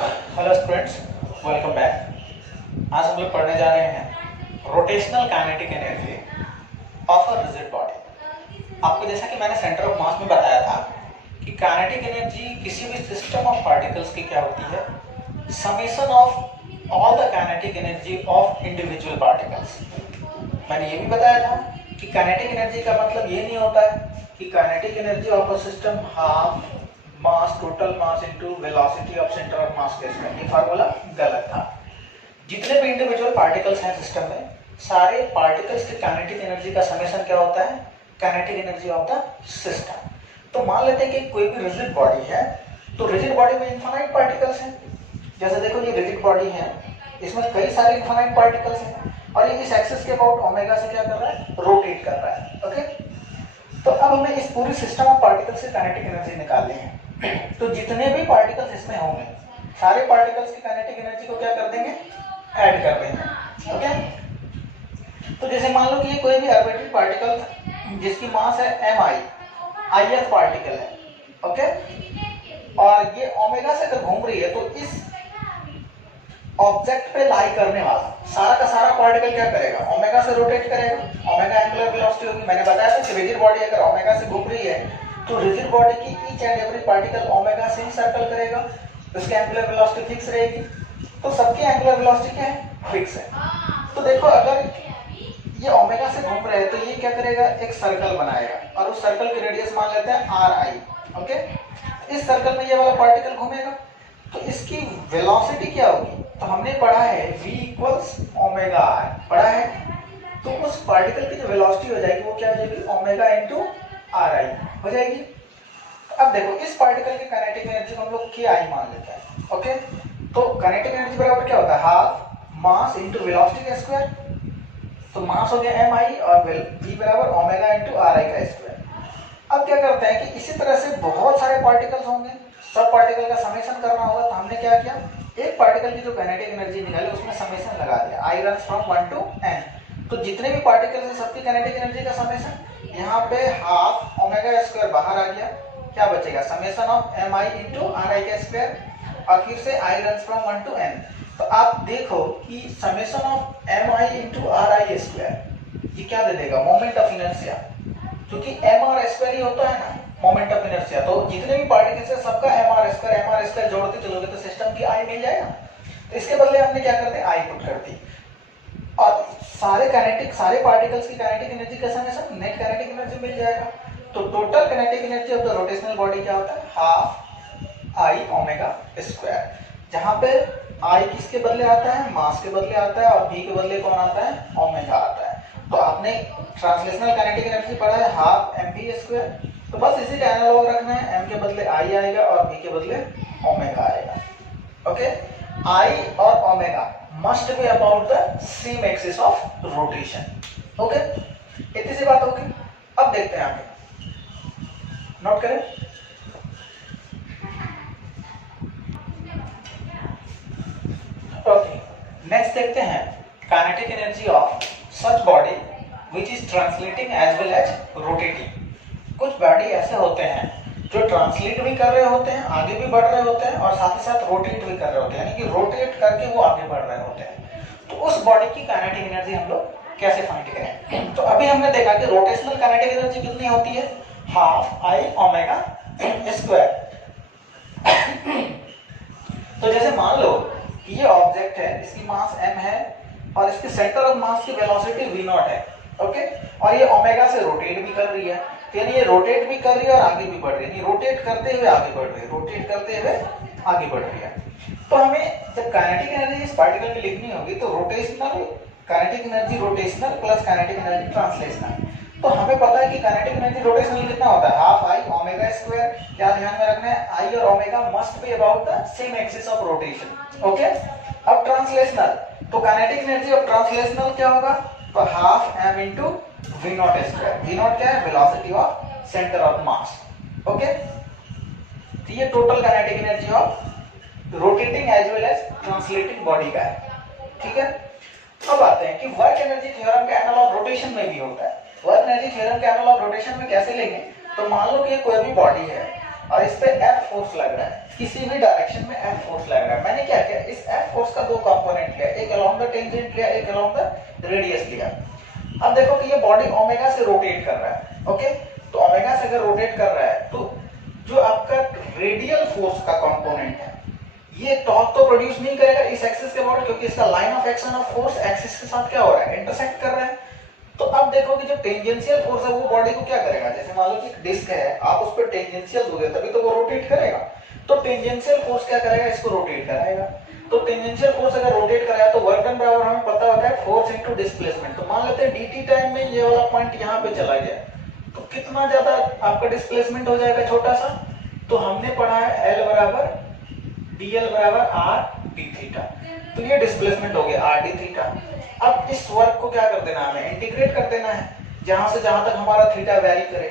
Hello students, welcome back. आज हम लोग पढ़ने जा रहे हैं rotational kinetic energy of a rigid body. आपको जैसा कि मैंने सेंटर ऑफ मास में बताया था कि काइनेटिक एनर्जी किसी भी सिस्टम ऑफ पार्टिकल्स की क्या होती है, summation of all the kinetic energy of individual particles. मैंने ये भी बताया था कि काइनेटिक एनर्जी का मतलब ये नहीं होता है कि kinetic energy of a system half mass total mass into velocity of centre of मास के स्क्वायर। ये फार्मूला गलत था। जितने भी इंडिविजुअल पार्टिकल्स हैं सिस्टम में, सारे पार्टिकल्स की काइनेटिक एनर्जी का समेशन क्या होता है, kinetic energy of the system. तो मान लेते हैं कि कोई भी रिजिड बॉडी है, तो रिजिड बॉडी में इनफाइनाइट पार्टिकल्स हैं। जैसे देखो ये रिजिड बॉडी है, इसमें कई सारे इनफाइनाइट पार्टिकल्स हैं और ये इस एक्सिस के अबाउट ओमेगा से क्या कर रहा है, रोटेट कर रहा है। ओके, तो अब हमें इस पूरी सिस्टम ऑफ पार्टिकल्स से काइनेटिक एनर्जी निकालनी है। तो जितने भी पार्टिकल्स इसमें होंगे, सारे पार्टिकल्स की काइनेटिक एनर्जी को क्या कर देंगे, ऐड कर देंगे। ओके, तो जैसे मान लो कि ये कोई भी आर्बिट्ररी पार्टिकल जिसकी मास है mi, ith पार्टिकल है। ओके, और ये ओमेगा से अगर घूम रही है तो इस ऑब्जेक्ट पे लाई करने वाला सारा का सारा पार्टिकल क्या करेगा, ओमेगा से रोटेट करेगा। ओमेगा एंगुलर वेलोसिटी होगी। मैंने बताया था कि रिजिड बॉडी अगर ओमेगा से घूम रही है तो रिजिड बॉडी की each and every particle omega से ही सर्कल करेगा, उसकी एंगुलर वेलोसिटी फिक्स रहेगी। तो सबकी एंगुलर वेलोसिटी क्या है, फिक्स है। तो देखो अगर ये ओमेगा से घूम रहे हैं तो ये क्या करेगा, एक सर्कल बनाएगा और उस सर्कल की रेडियस मान लेते हैं ri। ओके, इस सर्कल में ये वाला पार्टिकल घूमेगा तो इसकी वेलोसिटी क्या होगी, तो हमने पढ़ा है v इक्वल्स ओमेगा r पढ़ा है। तो उस पार्टिकल की जो वेलोसिटी हो जाएगी वो क्या हो जाएगी, ओमेगा इंटू आर आई हो जाएगी। अब देखो इस पार्टिकल की काइनेटिक एनर्जी को हम लोग के आई मान लेते हैं। ओके, तो काइनेटिक एनर्जी बराबर क्या होता है, हाफ मास इंटू वेलोसिटी का स्क्वायर। तो मास हो गया एम आई और v बराबर ओमेगा इंटू आर आई का स्क्वायर। अब क्या करते हैं कि इसी तरह से बहुत सारे पार्टिकल्स होंगे, सब पार्टिकल का समेशन करना होगा। तो हमने क्या किया, एक पार्टिकल की जो काइनेटिक एनर्जी निकाली उसमें समेशन लगा दिया, आई रन्स फ्रॉम 1 टू n। तो जितने भी पार्टिकल्स हैं सबकी काइनेटिक एनर्जी का समेशन, यहाँ पे हाफ ओमेगा स्क्वायर बाहर आ गया, क्या बचेगा, summation of M I into R आई का स्क्वायर और फिर से I runs from 1 to n। तो आप देखो कि summation of M I into R I square ये क्या दे देगा, मोमेंट ऑफ इनर्शिया। क्योंकि एम आर स्क्वायर ही होता है ना मोमेंट ऑफ इनर्शिया। तो जितने भी पार्टिकल्स है सबका एम आर स्क्वायर जोड़ते चलोगे तो सिस्टम की आई मिल जाएगा। तो इसके बदले हमने क्या कर दिया, आई पुट कर दी और सारे पार्टिकल्स की काइनेटिक एनर्जी का समेशन नेट काइनेटिक एनर्जी मिल जाएगा। तो total kinetic energy of the rotational body क्या होता है, हाफ आई ओमेगा स्क्वायर। जहां पे आई किसके बदले आता है, मास के बदले आता है और v के बदले कौन आता है, ओमेगा आता है। तो आपने ट्रांसलेशनल काइनेटिक एनर्जी पढ़ा है हाफ एम वी स्क्वायर। तो बस इसी का एनालॉग रखना है, m के बदले i आएगा और v के बदले ओमेगा आएगा। ओके, i और omega must be about the same axis of rotation. Okay, इतनी सी बात होगी। अब देखते हैं आगे, नोट करें। ओके, नेक्स्ट देखते हैं kinetic energy of such body which is translating as well as rotating. कुछ बॉडी ऐसे होते हैं जो ट्रांसलेट भी कर रहे होते हैं, आगे भी बढ़ रहे होते हैं और साथ ही साथ रोटेट भी कर रहे होते हैं, यानी कि रोटेट करके वो आगे बढ़ रहे होते हैं। तो उस बॉडी की काइनेटिक एनर्जी हम लोग कैसे फाइंड करें। तो अभी हमने देखा कि रोटेशनल काइनेटिक एनर्जी कितनी होती है, हाफ आई ओमेगा स्क्वायर। तो जैसे मान लो कि ये ऑब्जेक्ट है, इसकी मास m है और इसके सेंटर ऑफ मास की वेलोसिटी v नॉट है। ओके, और ये ओमेगा से रोटेट भी कर रही है, यानी ये रोटेट भी कर रही है और आगे भी बढ़ रही है, रोटेट करते हुए आगे बढ़ रही है, रोटेट करते हुए आगे बढ़ रही है। तो हमें जब काइनेटिक एनर्जी इस पार्टिकल की लिखनी होगी तो rotational kinetic energy rotational plus kinetic energy translational. तो हमें पता है कि काइनेटिक एनर्जी रोटेशनल कितना होता है, हाफ आई ओमेगा स्क्वायर। क्या ध्यान में रखना है, आई और omega must be about the same axis of rotation. Okay, अब ट्रांसलेशनल, तो काइनेटिक एनर्जी ऑफ ट्रांसलेशनल क्या होगा, तो half m into V not square. V nought क्या है, velocity of centre of mass. Okay, तो ये total kinetic energy of rotating as well as translating body का है। ठीक है, अब आते हैं कि वर्क एनर्जी थ्योरम का एनालॉग रोटेशन में भी होता है। वर्क एनर्जी थ्योरम का एनालॉग रोटेशन में कैसे लेंगे, तो मान लो कि ये कोई भी बॉडी है और इस पे F फोर्स लग रहा है, किसी भी डायरेक्शन में F फोर्स लग रहा है। मैंने क्या किया, इस F फोर्स का दो कंपोनेंट लिया, एक अलोंग द टेंजेंट लिया, एक अलोंग द रेडियस लिया। अब देखो कि ये बॉडी ओमेगा से रोटेट कर रहा है, ओके। तो ओमेगा से अगर रोटेट कर रहा है तो जो आपका रेडियल फोर्स का कंपोनेंट है ये टॉर्क तो प्रोड्यूस नहीं करेगा इस एक्सिस के अबाउट, क्योंकि इसका line of action of force axis के साथ क्या हो रहा है, इंटरसेक्ट कर रहा है। तो अब देखो कि जो टेंजेंशियल फोर्स है वो बॉडी को क्या करेगा, जैसे मान लो कि एक डिस्क है, आप उस पर टेंजेंशियल दोगे तभी तो वो रोटेट करेगा। तो टेंजेंशियल फोर्स क्या करेगा, इसको रोटेट कराएगा। तो टेंजेंशियल फोर्स अगर रोटेट कराया तो वर्क डन बराबर हमें पता होता है फोर्स इनटू डिस्प्लेसमेंट। तो मान लेते हैं dt टाइम में ये वाला पॉइंट यहाँ पे चला गया, तो कितना ज्यादा आपका डिस्प्लेसमेंट हो जाएगा, छोटा सा। तो हमने पढ़ा है L बराबर dl बराबर r d थीटा, तो ये डिस्प्लेसमेंट हो गया r d थीटा। अब इस वर्क को क्या कर देना, हमें इंटीग्रेट कर देना है जहां से जहां तक हमारा थीटा वेरी करे।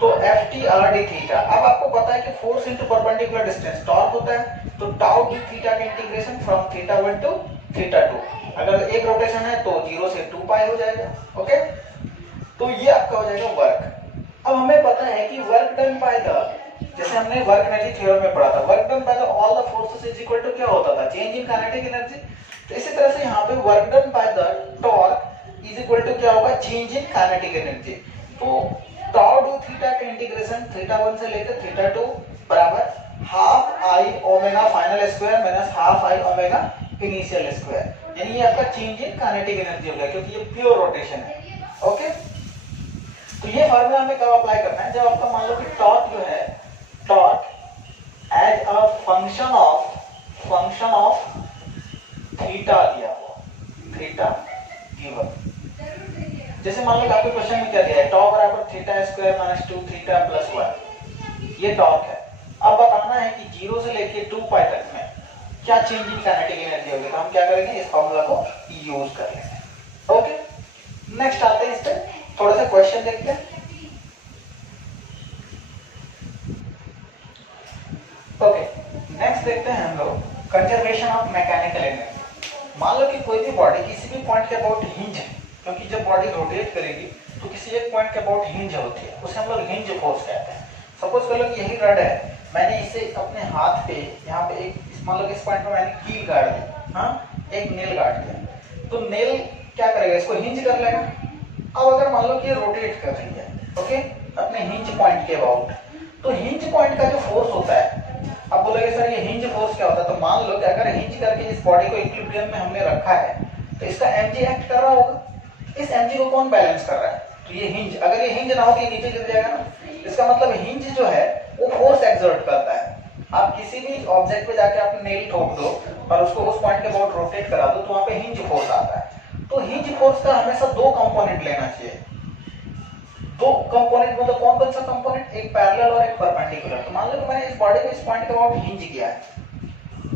तो ft r d थीटा। अब आपको पता है कि force into perpendicular distance torque होता है, तो टाउ d थीटा का integration from theta 1 to theta 2, अगर एक रोटेशन है तो 0 से 2 पाई हो जाएगा, ओके। तो ये आपका हो जाएगा वर्क। अब हमें पता है कि वर्क डन बाय द, जैसे हमने वर्क एनर्जी थ्योरम में पढ़ा था, work done by the all the forces is equal to क्या होता था, चेंज इन काइनेटिक एनर्जी। तो इसी तरह से यहाँ पे work done by the torque is equal to क्या होगा, चेंज इन काइनेटिक एनर्जी। तो टाउ डू थीटा का इंटीग्रेशन थीटा 1 से लेकर थीटा 2 बराबर half I omega final square minus half I omega initial square, यानी ये आपका चेंज इन काइनेटिक एनर्जी हो गया, क्योंकि ये प्योर रोटेशन है, ओके। तो ये फार्मूला हमें कब अप्लाई करना है, जब आपका मान लो कि टॉर्क जो है, torque as a function of theta दिया हुआ, थीटा गिवन। जैसे मान लो कि आपके क्वेश्चन में क्या दिया है, टॉर्क बराबर theta square minus 2 theta plus 1, ये टॉर्क है। अब बताना है कि 0 से लेके 2 पाई तक में क्या चेंज इन काइनेटिक एनर्जी होगी, तो हम क्या करेंगे, इस फार्मूला को यूज कर लेंगे, ओके। नेक्स्ट आते हैं इस पे, थोड़ा सा क्वेश्चन देखते हैं, ओके। नेक्स्ट देखते हैं हम लोग कंजर्वेशन ऑफ मैकेनिकल एनर्जी। मान लो कि कोई भी बॉडी किसी भी पॉइंट के अबाउट हिंज है, क्योंकि जब बॉडी रोटेट करेगी तो किसी एक पॉइंट के अबाउट हिंज होती है, उसे हम लोग हिंज फोर्स कहते हैं। सपोज कर लो कि यही रड है, मैंने इसे अपने हाथ पे यहाँ पे एक, मान लो कि इस पॉइंट पे मैंने कील गाड़ दी, हाँ, एक नेल गाड़ दिया, तो नेल क्या करेगा, इसको हिंज कर लेगा। अब अगर मान लो कि ये रोटेट कर रही है, ओके, अपने हिंज पॉइंट के अबाउट, तो हिंज पॉइंट का जो फोर्स होता है, अब बोलोगे सर ये हिंज फोर्स क्या होता है, तो मान लो कि अगर हिंज करके इस बॉडी को इक्विलिब्रियम में हमने रखा है तो इसका mg एक्ट कर रहा होगा, इस mg को कौन बैलेंस कर रहा है, तो ये हिंज। अगर ये हिंज ना हो तो ये नीचे गिर जाएगा ना, इसका मतलब हिंज जो है वो फोर्स एक्सर्ट करता है। आप किसी भी ऑब्जेक्ट पे जाके आप नेल ठोक दो और उसको उस पॉइंट के अबाउट रोटेट करा दो तो वहां पे हिंज फोर्स आता है। तो हिंज फोर्स का हमेशा दो कंपोनेंट लेना चाहिए, दो कंपोनेंट मतलब कौन कौन सा कंपोनेंट, एक पैरेलल और एक परपेंडिकुलर। तो मान लो कि मैंने इस बॉडी को इस पॉइंट के अबाउट हिंज किया है,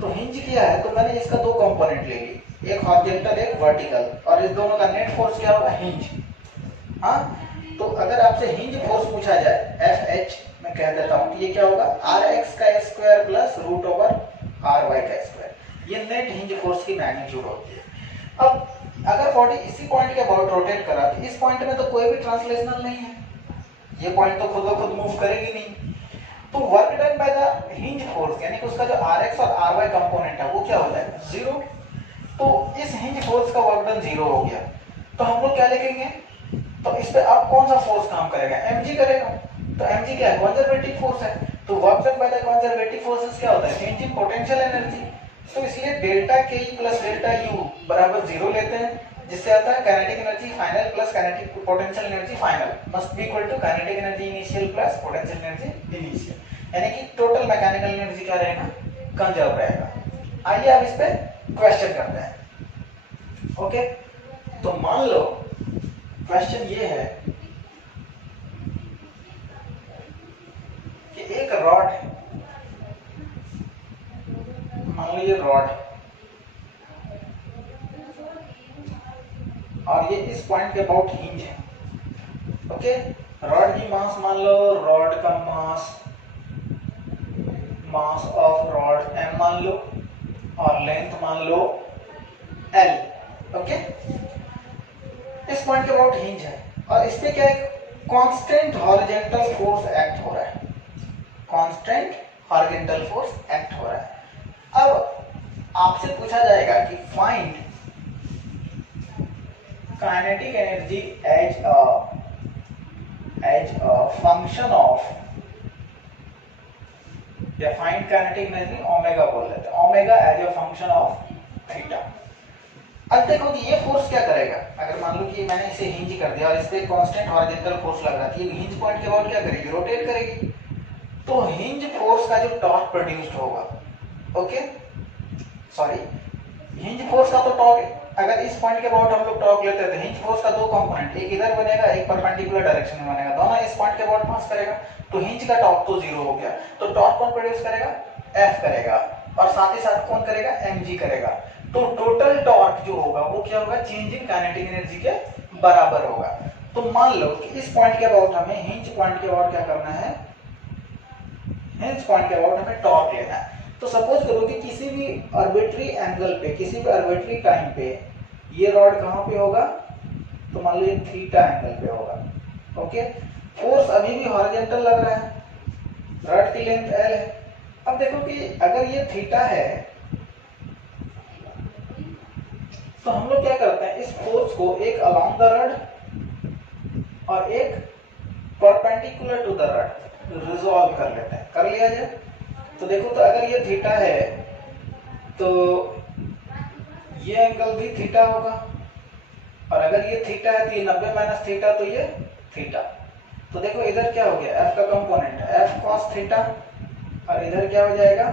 तो हिंज किया है तो मैंने इसका दो कंपोनेंट ले ली, एक हॉरिजॉन्टल एक वर्टिकल, और इस दोनों का नेट फोर्स क्या होगा, हिंज। हाँ, तो अगर आपसे हिंज फोर्स पूछा जाए FH, मैं कह देता हूँ ये क्या होगा, Rx का square plus root over Ry का स्क्वायर, ये नेट हिंज फोर्स की मैग्नीट्यूड होती है। अब अगर बॉडी इसी पॉइंट के अबाउट रोटेट करा तो इस पॉइंट में तो कोई भी ट्रांसलेशनल नहीं है, ये पॉइंट तो खुद ब खुद मूव करेगी नहीं, तो work done by the hinge force यानी कि उसका जो Rx और Ry कंपोनेंट है वो क्या हो जाएगा, 0। तो इस हिंज फोर्स का वर्क डन 0 हो गया, तो हम लोग क्या लिखेंगे, तो इस पे अब कौन सा फोर्स काम करेगा, mg करेगा। तो mg क्या है, कंजर्वेटिव फोर्स है, तो work done by the conservative forces क्या होता है, चेंज इन पोटेंशियल एनर्जी। तो इसलिए डेल्टा के प्लस डेल्टा यू बराबर 0 लेते हैं, जिससे आता है kinetic energy final plus kinetic potential energy final must be equal to kinetic energy initial plus potential energy initial, यानी कि टोटल मैकेनिकल एनर्जी क्या रहेगा, कंजर्व रहेगा। आइए अब इस पे क्वेश्चन करते हैं, ओके। तो मान लो क्वेश्चन ये है कि एक रॉड है, मान लो ये रॉड है और ये इस पॉइंट के अबाउट हिंज है, ओके। रॉड की मास मान लो, रॉड का मास ऑफ रॉड m मान लो और लेंथ मान लो l, ओके। इस पॉइंट के अबाउट हिंज है और इस पे क्या एक कांस्टेंट हॉरिजॉन्टल फोर्स एक्ट हो रहा है, कांस्टेंट हॉरिजॉन्टल फोर्स एक्ट हो रहा है। अब आपसे पूछा जाएगा कि find kinetic energy as a function of, या फाइंड काइनेटिक एनर्जी ओमेगा बोल लेते हैं, omega as a function of theta. अब देखो कि ये फोर्स क्या करेगा, अगर मान लो कि मैंने इसे हिंज कर दिया और इस पे कांस्टेंट हॉरिजॉन्टल फोर्स लग रहा है, ये हिंज पॉइंट के बाद क्या करेगी, रोटेट करेगी। तो हिंज फोर्स का जो टॉर्क प्रोड्यूस्ड होगा, ओके सॉरी, हिंज फोर्स का तो टॉर्क, अगर इस पॉइंट के अबाउट हम लोग टॉर्क लेते हैं तो हिंज फोर्स का दो कंपोनेंट, एक इधर बनेगा एक परपेंडिकुलर डायरेक्शन में बनेगा, दोनों इस पॉइंट के अबाउट पास करेगा, तो हिंज का टॉर्क तो जीरो हो गया। तो टॉर्क कौन प्रोड्यूस करेगा, एफ करेगा, और साथ ही साथ कौन करेगा, एमजी करेगा। तो टोटल टॉर्क जो होगा वो क्या होगा, चेंज इन काइनेटिक एनर्जी के बराबर होगा। तो मान लो कि इस पॉइंट के अबाउट हमें, हिंज पॉइंट के अबाउट क्या करना है, हिंज पॉइंट के अबाउट हमें टॉर्क लेना है। तो सपोज करो कि किसी भी आर्बिट्री एंगल पे, किसी भी आर्बिट्री टाइम पे ये रॉड कहां पे होगा, तो मान लो ये थीटा एंगल पे होगा, ओके। फोर्स अभी भी हॉरिजॉन्टल लग रहा है, रॉड की लेंथ एल है। अब देखो कि अगर ये थीटा है तो हम लोग क्या करते हैं, इस फोर्स को एक अलोंग द रॉड और एक perpendicular to the rod resolve कर लेते हैं, कर लिया जाए। तो देखो, तो अगर ये थीटा है तो ये एंगल भी थीटा होगा, और अगर ये थीटा है तो ये 90 माइनस थीटा, तो ये थीटा। तो देखो इधर क्या हो गया, एफ का कंपोनेंट एफ कॉस थीटा, और इधर क्या हो जाएगा,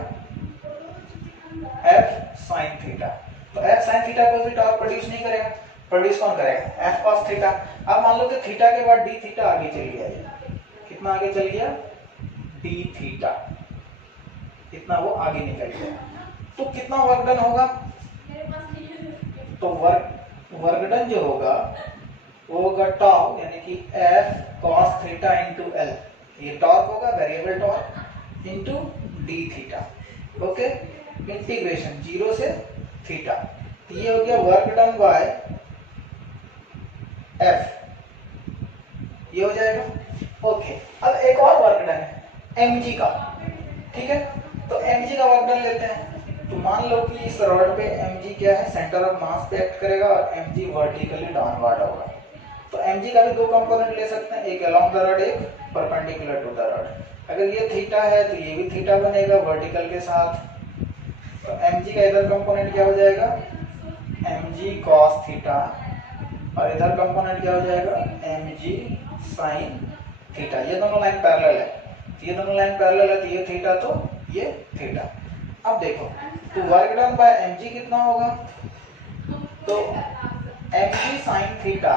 एफ साइन थीटा। तो एफ साइन थीटा को भी टॉर्क प्रोड्यूस नहीं करेगा, प्रोड्यूस कौन करेगा, एफ कॉस थीटा। अब मान लो कि थीटा के बाद डी थीटा आगे चल गया, कितना आगे चल गया, डी थीटा, इतना वो आगे निकल गया। तो कितना वर्क डन होगा, तो वर्क डन जो होगा वो होगा टॉर्क, यानी कि F cos theta into L, ये टॉर्क होगा, variable torque into D theta, okay, integration 0 से थीटा। तो ये हो गया वर्क डन बाय एफ, ये हो जाएगा, ओके। अब एक और वर्क डन है एमजी का, ठीक है। तो एमजी का वर्क डन लेते हैं। तो मान लो कि इस रॉड पे mg क्या है, सेंटर ऑफ मास पे एक्ट करेगा, और mg वर्टिकली डाउनवर्ड होगा। तो mg का भी दो कंपोनेंट ले सकते हैं, एक अलोंग द रॉड, एक परपेंडिकुलर टू द रॉड। अगर ये थीटा है तो ये भी थीटा बनेगा वर्टिकल के साथ। तो mg का इधर कंपोनेंट क्या हो जाएगा, mg cos थीटा, और इधर कंपोनेंट क्या हो जाएगा, mg sin थीटा। ये दोनों लाइन पैरेलल है, ये दोनों लाइन पैरेलल है, तो ये थीटा तो ये थीटा। अब देखो, तो वर्क डन बाय mg कितना होगा, तो mg sin theta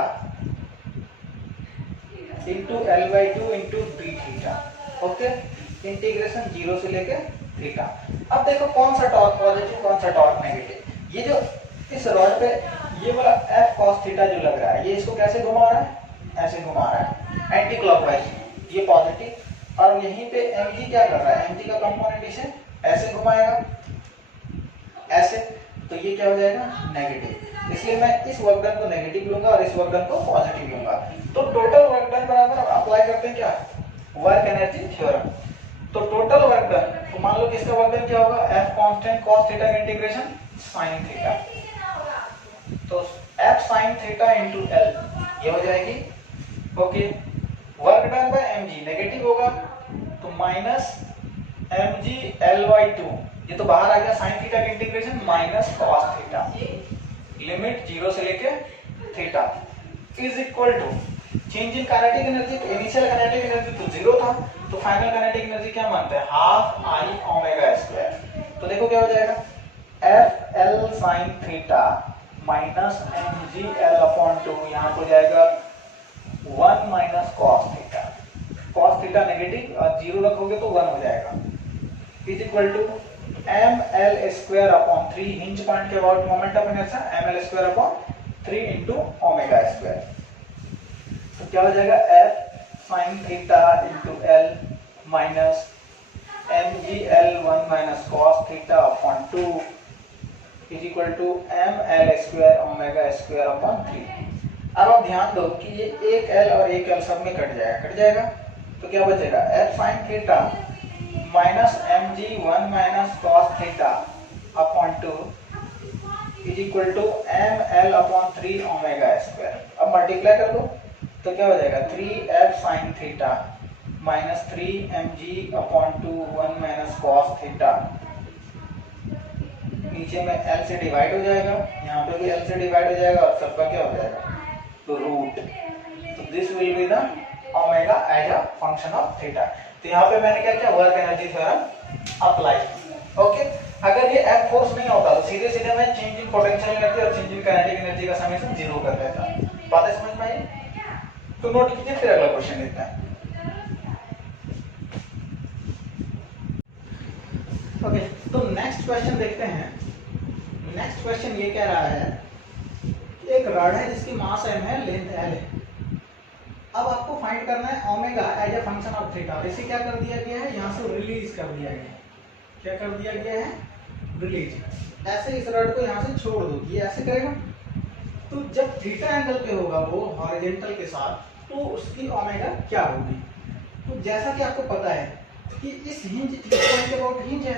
into l/2 into D theta, okay, integration 0 से लेके थीटा। अब देखो कौन सा टॉर्क पॉजिटिव, कौन सा टॉर्क नेगेटिव। ये जो इस रॉड पे ये वाला f cos थीटा जो लग रहा है, ये इसको कैसे घुमा रहा है, ऐसे घुमा रहा है एंटी क्लॉकवाइज, ये पॉजिटिव। और यहीं पे mg क्या कर रहा है, mg का कंपोनेंट इसे ऐसे घुमाएगा, ऐसे, तो ये क्या हो जाएगा, नेगेटिव। इसलिए मैं इस वर्क डन को नेगेटिव लूंगा और इस वर्क डन को पॉजिटिव लूंगा। तो टोटल वर्क डन बराबर अप्लाई करते हैं क्या, वर्क एनर्जी थ्योरम। तो टोटल वर्क डन, तो मान लो कि इसका वर्क डन क्या होगा, एफ कांस्टेंट cos थीटा का इंटीग्रेशन sin थीटा, तो f sin theta into l, ये हो जाएगी, okay. Work done bye mg negative होगा, तो माइनस mg l/2, ये तो बाहर आ गया, sin थीटा का integration minus cos theta, limit 0 से लेके theta, is equal to change in kinetic energy. तो इनिशियल काइनेटिक एनर्जी तो 0 था, तो फाइनल काइनेटिक एनर्जी क्या मानते हैं, हाफ आई ओमेगा स्क्वायर। तो देखो क्या हो जाएगा, F L sine theta minus mg l/2, यहाँ हो जाएगा 1 minus cos theta, cos theta negative और 0 रखोगे तो 1 हो जाएगा, is equal to ml square upon 3, hinge point के about moment of inertia ml square upon 3 into omega square. तो क्या हो जाएगा, f sin theta into l minus mg l 1 minus cos theta upon 2 is equal to ml square omega square upon 3। अब आप ध्यान दो कि ये एक l और एक l सब में कट जाएगा, तो क्या बचेगा, f sin theta minus M G 1 minus cos theta upon 2 is equal to M L upon 3 omega square. अब मल्टीप्लाई कर दो तो क्या हो जाएगा 3f sine theta minus 3mg upon 2 1 minus cos theta, नीचे में l से डिवाइड हो जाएगा, यहाँ पे भी l से डिवाइड हो जाएगा और सबका क्या हो जाएगा तो रूट। तो this will be the omega as a function of theta. तो यहाँ पे मैंने क्या किया work energy theorem apply. Okay, अगर ये F फोर्स नहीं होता तो सीधे सीधे मैं चेंज इन पोटेंशियल एनर्जी और चेंज इन काइनेटिक एनर्जी का समेशन 0 कर देता। बात है समझ में आई? तो नोट कीजिए, फिर अगला क्वेश्चन देखते हैं। ओके, तो नेक्स्ट क्वेश्चन देखते हैं। नेक्स्ट क्वेश्चन ये कह रहा है कि एक रॉड है जिसकी मास m है, लेंथ l है। अब आपको फाइंड करना है omega as a function of theta. इसे क्या कर दिया गया है, यहाँ से रिलीज कर दिया गया है। क्या कर दिया गया है, रिलीज। ऐसे इस रॉड को यहाँ से छोड़ दो, ये ऐसे करेगा तो जब थीटा एंगल पे होगा वो हॉरिजॉन्टल के साथ, तो उसकी ओमेगा क्या होगी। तो जैसा कि आपको पता है कि इस हिंज पॉइंट के अबाउट हिंज है,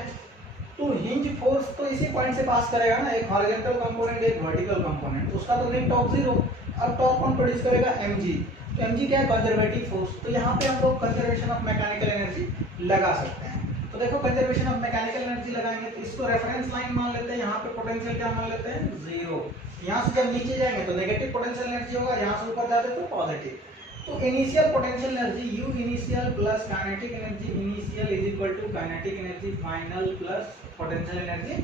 तो हिंज फोर्स तो इसी पॉइंट से पास करेगा ना, एक हॉरिजॉन्टल कंपोनेंट एक वर्टिकल कंपोनेंट, उसका तो नेट टॉर्क 0। अब टॉर्क कौन प्रोड्यूस करेगा, mg। तो mg क्या है, कंजर्वेटिव फोर्स। तो यहाँ पे हम लोग कंजर्वेशन ऑफ मैकेनिकल एनर्जी लगा सकते हैं। तो देखो कंजर्वेशन ऑफ मैकेनिकल एनर्जी लगाएंगे तो इसको रेफरेंस लाइन मान लेते हैं, यहाँ पे पोटेंशियल क्या मान लेते हैं 0। यहाँ से जब नीचे जाएंगे तो नेगेटिव पोटेंशियल एनर्जी होगा, यहाँ से ऊपर जाते तो पॉजिटिव। तो initial potential energy U initial plus kinetic energy initial is equal to kinetic energy final plus potential energy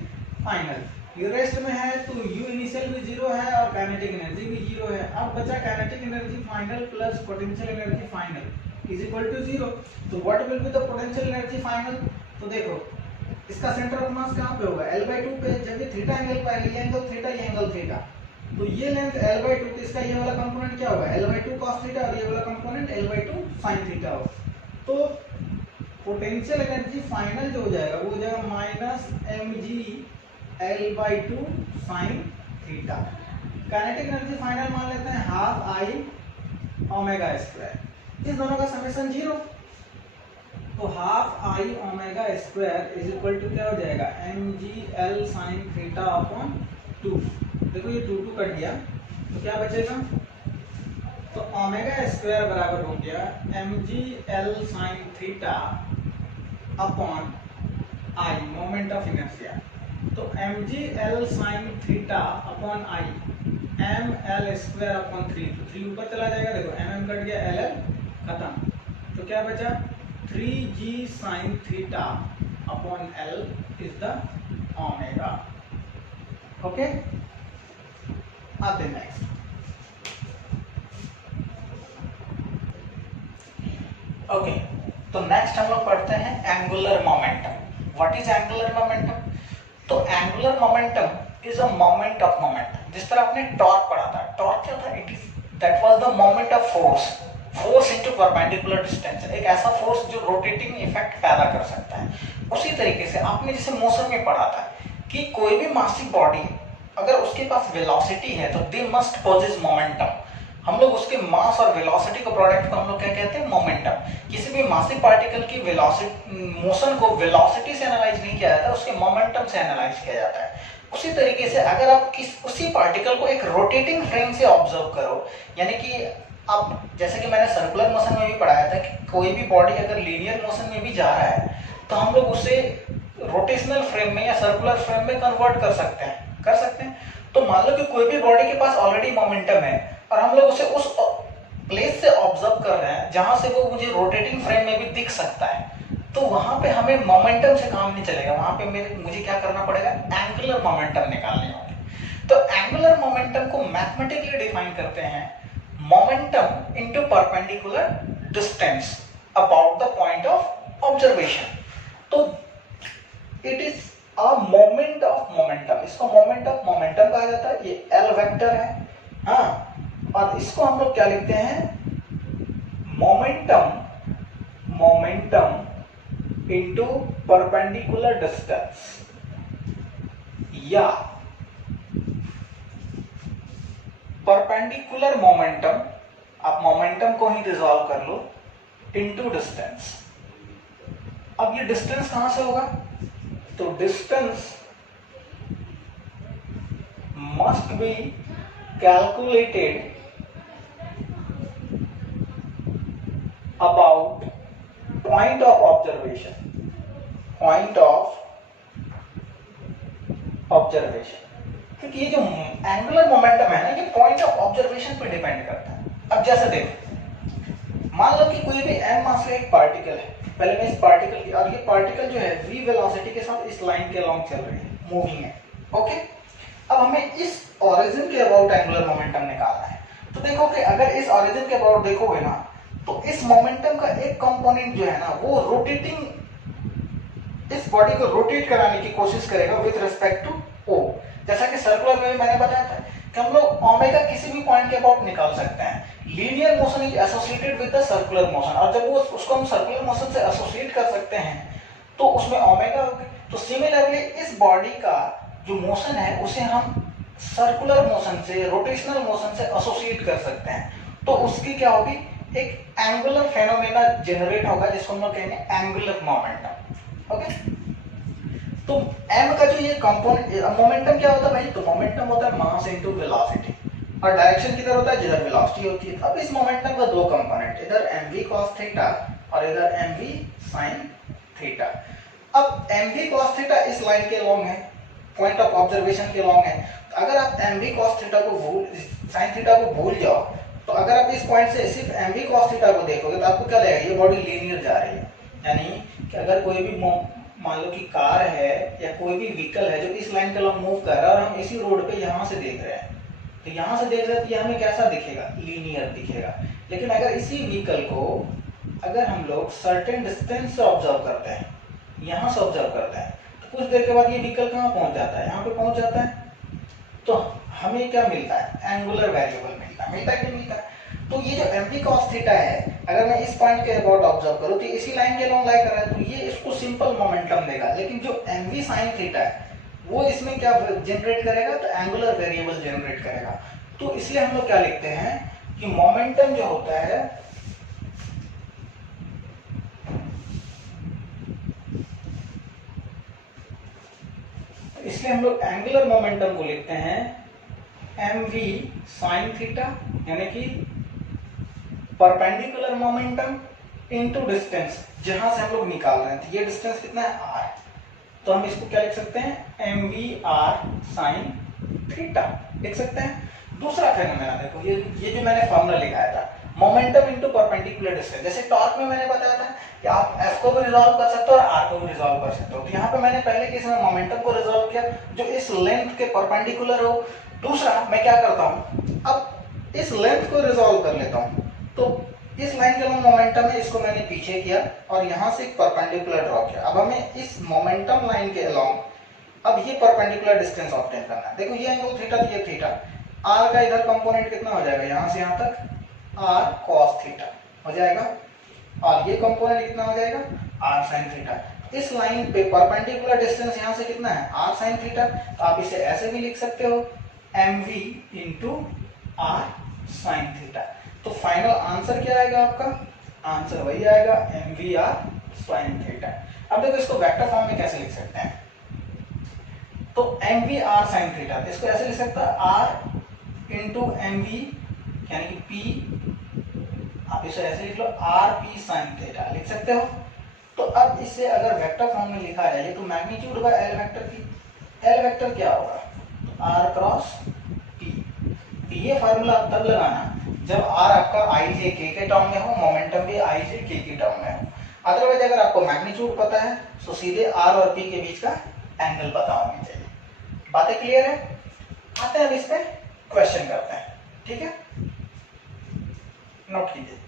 final. ये रेस्ट में है तो U इनिशियल भी 0 है और काइनेटिक एनर्जी भी 0 है। अब बचा kinetic energy final plus potential energy final is equal to 0। तो what will be the potential energy final. तो देखो इसका सेंटर ऑफ मास कहाँ पे होगा, L/2 पे। जब ये थीटा एंगल पे, ये एंगल थीटा, ये एंगल थीटा, तो ये लेंथ L/2, तो इसका ये वाला कंपोनेंट क्या होगा L/2 cos थीटा और ये वाला कंपोनेंट L/2 sin थीटा होगा। तो पोटेंशियल एनर्जी फाइनल जो हो जाएगा वो हो जाएगा minus mg L/2 sin theta. Kinetic energy final मान लेते हैं हाफ I ओमेगा स्क्वायर। इस दोनों का समेशन 0, तो half I omega square is equal to क्या हो जाएगा mg L sin theta upon 2। देखो ये 2 2 कट गया तो क्या बचेगा, तो ओमेगा स्क्वायर बराबर हो गया mg L sin theta upon I moment of inertia. तो mg L sin theta upon I m L square upon 3, तो 3 ऊपर चला जाएगा, देखो mm कट गया, LL खत्म, तो क्या बचा 3g sin theta upon L is the omega. Okay, आते नेक्स्ट। ओके, तो नेक्स्ट हम लोग पढ़ते हैं angular momentum. What is angular momentum. तो angular momentum is a moment of moment. जिस तरह आपने टॉर्क पढ़ा था, टॉर्क क्या था, it is that was the moment of force into perpendicular distance. एक ऐसा फोर्स जो रोटेटिंग इफेक्ट पैदा कर सकता है। उसी तरीके से आपने जैसे मोशन में पढ़ा था कि कोई भी मासिक बॉडी अगर उसके पास वेलोसिटी है तो दे मस्ट पोजेस मोमेंटम। हम लोग उसके मास और वेलोसिटी को प्रोडक्ट को हम लोग क्या कहते हैं, मोमेंटम। किसी भी मासिक पार्टिकल की वेलोसिटी मोशन को वेलोसिटी से एनालाइज नहीं किया जाता, उसके मोमेंटम से एनालाइज किया जाता है। उसी तरीके से अगर आप उसी पार्टिकल को एक रोटेटिंग फ्रेम से ऑब्जर्व करो, यानी कि अब जैसे कि मैंने सर्कुलर मोशन में भी पढ़ाया था कि कोई भी बॉडी अगर लीनियर मोशन में भी जा रहा है तो हम लोग उसे रोटेशनल फ्रेम में या सर्कुलर फ्रेम में कन्वर्ट कर सकते हैं। तो मान लो कि कोई भी बॉडी के पास ऑलरेडी मोमेंटम है और हम लोग उसे उस प्लेस से ऑब्जर्व कर रहे हैं जहां से वो मुझे रोटेटिंग फ्रेम में भी दिख सकता है, तो वहां पे हमें मोमेंटम से काम नहीं चलेगा। वहां पे मुझे क्या करना पड़ेगा, एंगुलर मोमेंटम निकालने होंगे। तो एंगुलर मोमेंटम को मैथमेटिकली डिफाइन करते हैं momentum into perpendicular distance about the point of observation. तो it is a moment of momentum. इसको मोमेंट ऑफ मोमेंटम कहा जाता है। ये एल वेक्टर है, हाँ, और इसको हम लोग क्या लिखते हैं, मोमेंटम इनटू परपेंडिकुलर डिस्टेंस, या परपेंडिकुलर मोमेंटम, आप मोमेंटम को ही रिजॉल्व कर लो, इनटू डिस्टेंस अब ये डिस्टेंस कहां से होगा, तो distance must be calculated about point of observation, point of observation, क्योंकि ये जो एंगुलर मोमेंटम है ना, ये पॉइंट ऑफ ऑब्जर्वेशन पे डिपेंड करता है। अब जैसे देखो, मान लो कि कोई भी m मास का एक पार्टिकल है, पहले मैं इस पार्टिकल की, और ये पार्टिकल जो है v वेलोसिटी के साथ इस लाइन के अलोंग चल रही है, मूविंग है, ओके। अब हमें इस ओरिजिन के अबाउट एंगुलर मोमेंटम निकालना है। तो देखो कि अगर इस ओरिजिन के अबाउट देखोगे ना, तो इस मोमेंटम का एक कंपोनेंट जो है ना, वो रोटेटिंग, इस बॉडी को रोटेट कराने की कोशिश करेगा विद रिस्पेक्ट टू ओ। जैसा कि सर्कुलर में मैंने बताया था कि हम लोग ओमेगा किसी भी पॉइंट के अबाउट निकाल सकते हैं। Linear motion is associated with the circular motion, और जब वो उसको हम सर्कुलर मोशन से एसोसिएट कर सकते हैं तो उसमें ओमेगा होगी। तो सिमिलरली इस बॉडी का जो मोशन है उसे हम सर्कुलर मोशन से, रोटेशनल मोशन से एसोसिएट कर सकते हैं। तो उसकी क्या होगी, एक एंगुलर फेनोमेना जनरेट होगा जिसको हम लोग कहेंगे एंगुलर मोमेंटम, ओके। तो m का जो ये कंपोनेंट, मोमेंटम क्या होता है भाई, तो मोमेंटम होता है मास इनटू वेलोसिटी, और डायरेक्शन किधर होता है, जिधर वेलोसिटी होती है। अब इस मोमेंटम का दो कंपोनेंट, इधर mv cos थीटा और इधर mv sin थीटा। अब mv cos थीटा इस लाइन के अलोंग है, पॉइंट ऑफ ऑब्जर्वेशन के अलोंग है। तो अगर आप mv cos थीटा को भूल, sin थीटा को भूल जाओ, तो अगर आप इस पॉइंट से सिर्फ mv cos थीटा को देखोगे तो आपको क्या लगेगा, ये बॉडी लीनियर जा रही है। यानी कि अगर कोई भी मान लो कि कार है या कोई भी व्हीकल है जो इस लाइन के अलोंग मूव कर रहा है और हम इसी रोड पे यहाँ से देख रहे हैं, तो यहाँ से देख रहे हैं तो ये हमें कैसा दिखेगा, लीनियर दिखेगा। लेकिन अगर इसी व्हीकल को अगर हम लोग सर्टेन डिस्टेंस से ऑब्जर्व करते हैं, यहाँ से ऑब्जर्व करते हैं, तो कुछ देर के बाद ये व्हीकल कहाँ पहुँच जाता है, यहाँ पे पहुँच जाता है। तो हमें क्या मिलता है, एंगुलर वेरिएबल मिलता है कि नहीं मिलता है। तो ये जो mv cos थीटा है, अगर मैं इस पॉइंट के अबाउट ऑब्जर्व करूं तो इसी लाइन के अलोंग लाई कर रहा है, तो ये इसको सिंपल मोमेंटम देगा। लेकिन जो mv sin थीटा है वो इसमें क्या जनरेट करेगा, तो एंगुलर वेरिएबल जनरेट करेगा। तो इसलिए हम लोग क्या लिखते हैं कि मोमेंटम जो होता है इसलिए हम लोग एंगुलर मोमेंटम को लिखते हैं mv sin थीटा, यानी कि परपेंडिकुलर मोमेंटम इनटू डिस्टेंस जहां से हम लोग निकाल रहे हैं। तो ये डिस्टेंस कितना है, r, तो हम इसको क्या लिख सकते हैं, mv r sin थीटा लिख सकते हैं। दूसरा फेनोमेना देखो, ये जो मैंने फॉर्मूला लिखाया था, मोमेंटम इनटू परपेंडिकुलर डिस्टेंस। जैसे टॉर्क में मैंने बताया था कि आप f को भी रिजॉल्व कर सकते हो और r को भी रिजॉल्व कर सकते हो। तो यहाँ पे मैंने पहले केस में मोमेंटम को रिजॉल्व किया जो इस लेंथ के परपेंडिकुलर हो। दूसरा मैं क्या करता हूँ, अब इस लेंथ को रिजॉल्व कर लेता हूँ। तो इस लाइन के अलोंग मोमेंटम है, इसको मैंने पीछे किया और यहाँ से एक परपेंडिकुलर ड्रॉ किया। अब हमें इस मोमेंटम लाइन के अलोंग अब ये परपेंडिकुलर डिस्टेंस ऑब्टेन करना है। देखो ये एंगल थीटा, तो ये थीटा, r का इधर कंपोनेंट कितना हो जाएगा, यहाँ से यहाँ तक r cos थीटा हो जाएगा, और ये कंपोनेंट कितना हो जाएगा, r sin थीटा। इस लाइन पे परपेंडिकुलर डिस्टेंस यहाँ से कितना है, r sin थीटा। तो आप इसे ऐसे भी लिख सकते हो, mv into r sin theta. तो फाइनल आंसर क्या आएगा आपका, आंसर वही आएगा mv r sin थीटा। अब देखो इसको वेक्टर फॉर्म में कैसे लिख सकते हैं, तो mv r sin थीटा, इसको ऐसे लिख सकता है r इंटू mv यानी कि p, आप इसे ऐसे लिख लो rp sin थीटा लिख सकते हो। तो अब इसे अगर वेक्टर फॉर्म में लिखा जाए तो मैग्नीट्यूड होगा l वेक्टर की, l वेक्टर क्या होगा, r क्रॉस p। ये फार्मूला तब लगाना जब r आपका i j k के टर्म में हो, मोमेंटम भी i j k के टर्म में हो। अदरवाइज अगर आपको मैग्नीट्यूड पता है तो सीधे r और p के बीच का एंगल पता होना चाहिए। बातें क्लियर है? आते हैं अब इस पे क्वेश्चन करते हैं, ठीक है, नोट कीजिए।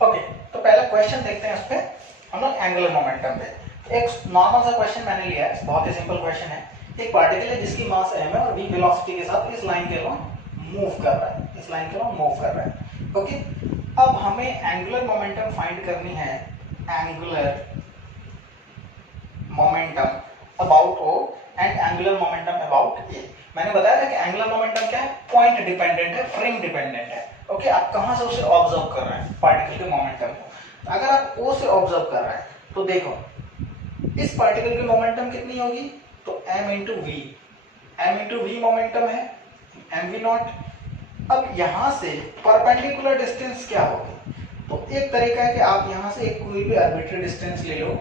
ओके, तो पहला क्वेश्चन देखते हैं उस पे हम लोग एंगुलर मोमेंटम पे। एक नॉर्मल सा क्वेश्चन मैंने लिया है, बहुत ही सिंपल क्वेश्चन है। एक पार्टिकल है जिसकी मास m है और v वेलोसिटी के साथ इस लाइन के अलोंग मूव कर रहा है, इस लाइन के अलोंग मूव कर रहा है, ओके। अब हमें एंगुलर मोमेंटम फाइंड करनी है, angular momentum about o and angular momentum about a। मैंने बताया था कि एंगुलर मोमेंटम क्या है, पॉइंट डिपेंडेंट है, फ्रेम डिपेंडेंट है। ओके, आप कहां से उसे ऑब्जर्व कर रहे हैं पार्टिकल के मोमेंटम को। अगर आप ओ से ऑब्जर्व कर रहे हैं तो देखो इस पार्टिकल की मोमेंटम कितनी होगी, तो m into v, m into v momentum है, एम वी नॉट। अब यहां से परपेंडिकुलर डिस्टेंस क्या होगी, तो एक तरीका है कि आप यहां से एक कोई भी आर्बिट्री डिस्टेंस ले लो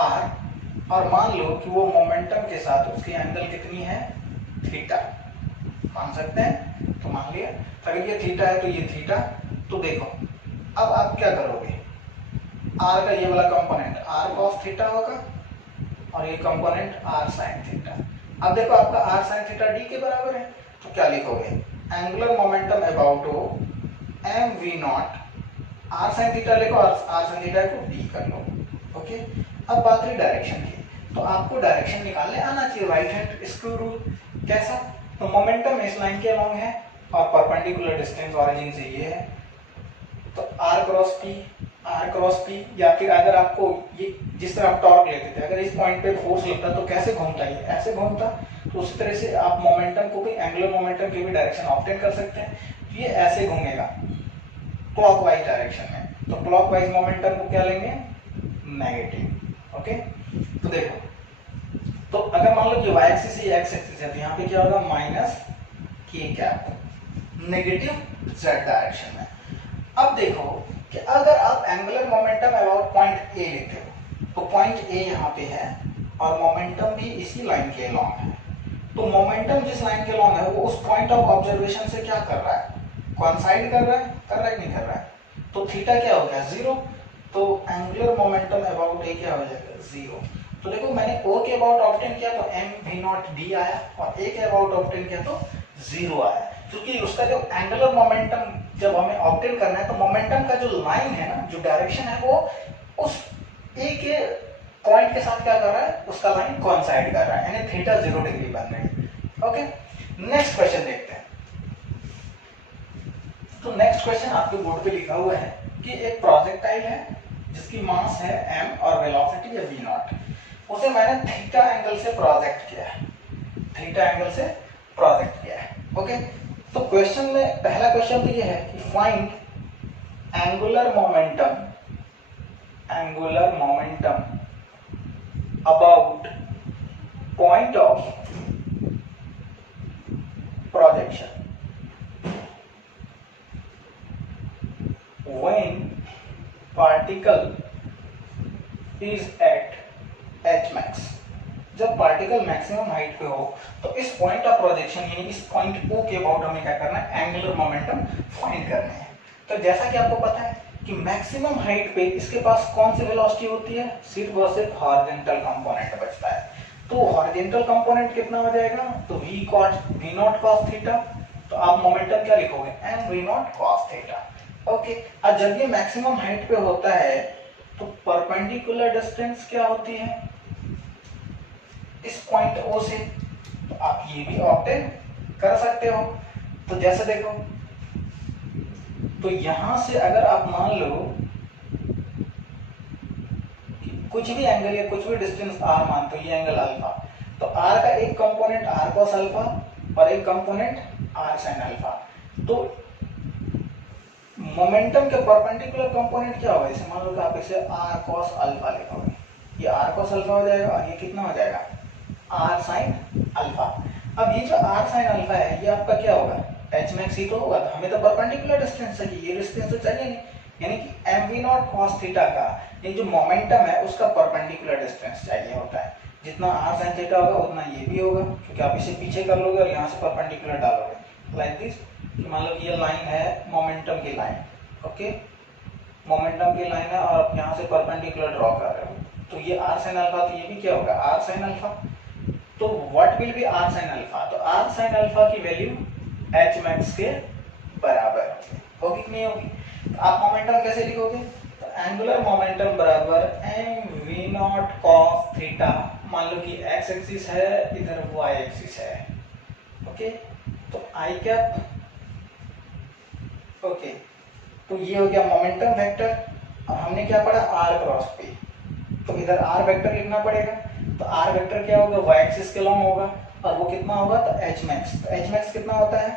r, और मान लो कि वो मोमेंटम के साथ उसकी एंगल कितनी है, थीटा, मान सकते हैं। तो मान लिया अगर ये थीटा है तो ये थीटा। तो देखो अब आप क्या करोगे, r का ये वाला कंपोनेंट r cos थीटा होगा और ये कंपोनेंट r sin थीटा। अब देखो आपका r sin थीटा d के बराबर है, तो क्या लिखोगे, angular momentum about O m we naught, r sin theta लिखो और r sin थीटा को d कर लो। ओके, अब बात रही डायरेक्शन की, तो आपको डायरेक्शन निकालने आना चाहिए, राइट हैंड स्क्रू रूल। कैसा, तो मोमेंटम इस लाइन के अलोंग है और परपेंडिकुलर डिस्टेंस ओरिजिन से ये है, तो r क्रॉस p, या फिर अगर आपको ये जिस तरह आप टॉर्क लेते थे, अगर इस पॉइंट पे फोर्स लगता तो कैसे घूमता, ये ऐसे घूमता, तो उसी तरह से आप मोमेंटम को भी, एंगुलर मोमेंटम की भी डायरेक्शन ऑब्टेन कर सकते हैं। ये ऐसे घूमेगा क्लॉकवाइज डायरेक्शन में, तो क्लॉकवाइज मोमेंटम को क्या लेंगे, नेगेटिव। ओके, तो देखो, तो अगर मान लो कि y एक्सिस से x एक्सिस है तो यहाँ पे क्या होगा, minus k cap, negative z direction में। अब देखो कि अगर आप angular momentum about point A लेते हो, तो पॉइंट ए यहाँ पे है और मोमेंटम भी इसी लाइन के अलोंग है, तो मोमेंटम जिस लाइन के अलोंग है वो उस पॉइंट ऑफ ऑब्जर्वेशन से क्या कर रहा है, कोइंसाइड कर रहा है नहीं कर रहा है, तो थीटा क्या हो गया, जीरो। तो एंगुलर मोमेंटम अबाउट ए क्या हो जाएगा, जीरो। तो देखो मैंने ओ के अबाउट ऑब्टेन किया तो एम वी नॉट डी आया, और ए के अबाउट ऑब्टेन किया तो जीरो आया, क्योंकि उसका जो एंगुलर मोमेंटम जब हमें ऑब्टेन करना है तो मोमेंटम का जो लाइन है ना, जो डायरेक्शन है, वो उस ए के पॉइंट के साथ क्या कर रहा है, उसका लाइन कोइंसाइड कर रहा है, यानी थीटा 0 डिग्री बन रही है। ओके, नेक्स्ट क्वेश्चन देखते हैं। तो नेक्स्ट क्वेश्चन आपके बोर्ड पे लिखा हुआ है कि एक प्रोजेक्टाइल है जिसकी मास है m और वेलोसिटी है v नॉट, उसे मैंने थीटा एंगल से प्रोजेक्ट किया है, थीटा एंगल से प्रोजेक्ट किया है। ओके, तो क्वेश्चन में पहला क्वेश्चन तो ये है कि find angular momentum about point of projection when particle is at h max, जब पार्टिकल मैक्सिमम हाइट पे हो तो इस पॉइंट ऑफ प्रोजेक्शन यानी इस पॉइंट ओ के अबाउट हमें क्या करना है, एंगुलर मोमेंटम फाइंड करना है। तो जैसा कि आपको पता है कि मैक्सिमम हाइट पे इसके पास कौन सी वेलोसिटी होती है, सिर्फ और सिर्फ हॉरिजॉन्टल कंपोनेंट बचता है। तो हॉरिजॉन्टल कंपोनेंट कितना हो जाएगा, तो v नॉट cos थीटा, तो आप मोमेंटम क्या लिखोगे, m v naught cos theta. Okay, अब जब ये मैक्सिमम हाइट पे होता है तो परपेंडिकुलर डिस्टेंस क्या होती है, इस पॉइंट ओ से, तो आप ये भी ऑब्टेन कर सकते हो। तो जैसे देखो, तो यहां से अगर आप मान लो कि कुछ भी एंगल या कुछ भी डिस्टेंस r मानते हो, ये एंगल अल्फा, तो r का एक कंपोनेंट r cos अल्फा और एक कंपोनेंट r sin अल्फा, तो मोमेंटम के परपेंडिकुलर कंपोनेंट क्या होगा, इसे मान लो कि आप इसे r cos अल्फा लिखोगे, ये r cos अल्फा हो जाएगा और ये कितना हो जाएगा, r sin अल्फा। अब ये जो r sin अल्फा है ये आपका क्या होगा, h max ही तो होगा, तो हमें तो परपेंडिकुलर डिस्टेंस चाहिए, ये डिस्टेंस तो चाहिए नहीं, यानी कि m v naught cos theta का ये जो मोमेंटम है उसका परपेंडिकुलर डिस्टेंस चाहिए होता है, जितना r sin थीटा होगा उतना ये भी होगा, क्योंकि आप इसे पीछे कर लोगे और यहाँ से परपेंडिकुलर डालोगे, लाइक दिस। मान लो कि ये लाइन है मोमेंटम की लाइन, ओके, मोमेंटम की लाइन है और आप यहाँ से परपेंडिकुलर ड्रॉ कर रहे हो, तो ये r sin अल्फा, तो ये भी क्या होगा, r sin अल्फा। तो what will B r sin alpha, तो r sin अल्फा की वैल्यू h max के बराबर होगी कि नहीं होगी। तो आप मोमेंटम कैसे लिखोगे, तो एंगुलर मोमेंटम बराबर m v naught cos theta, मान लो कि x एक्सिस है, इधर y एक्सिस है, ओके, तो i कैप, ओके, तो ये हो गया मोमेंटम वेक्टर। और हमने क्या पढ़ा, r क्रॉस p, तो इधर r वेक्टर लिखना पड़ेगा, तो आर वेक्टर क्या होगा, वाई एक्सिस के लॉन्ग होगा, और वो कितना होगा, तो एच मैक्स। तो एच मैक्स कितना होता है,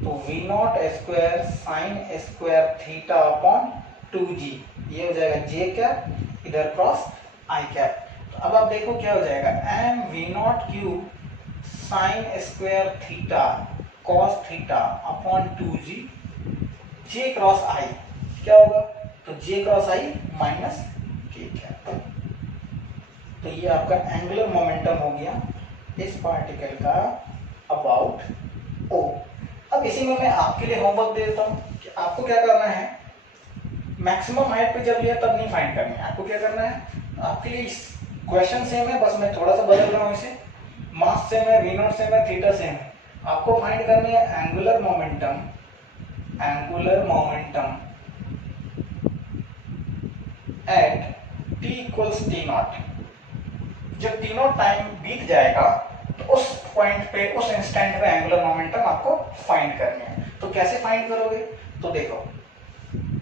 तो V not square sine square theta upon 2g, ये हो जाएगा जे कैप इधर क्रॉस आई कैप। तो अब आप देखो क्या हो जाएगा, M we naught cube sine square theta cos theta upon 2g J cross I क्या होगा, तो J cross I minus K cap. तो ये आपका एंगुलर मोमेंटम हो गया इस पार्टिकल का अबाउट ओ। अब इसी में मैं आपके लिए होमवर्क दे देता हूँ कि आपको क्या करना है, मैक्सिमम हाइट पे जब लिया तब नहीं फाइंड करनी है, आपको क्या करना है, आपके लिए क्वेश्चन सेम है, बस मैं थोड़ा सा बदल रहा हूँ इसे, मास सेम है, वी नॉट सेम है, थीटा सेम है, आपको फाइंड करनी है angular momentum at t equals t naught. जब टी नॉट टाइम बीत जाएगा तो उस पॉइंट पे, उस इंस्टेंट पे एंगुलर मोमेंटम आपको फाइंड करनी है। तो कैसे फाइंड करोगे, तो देखो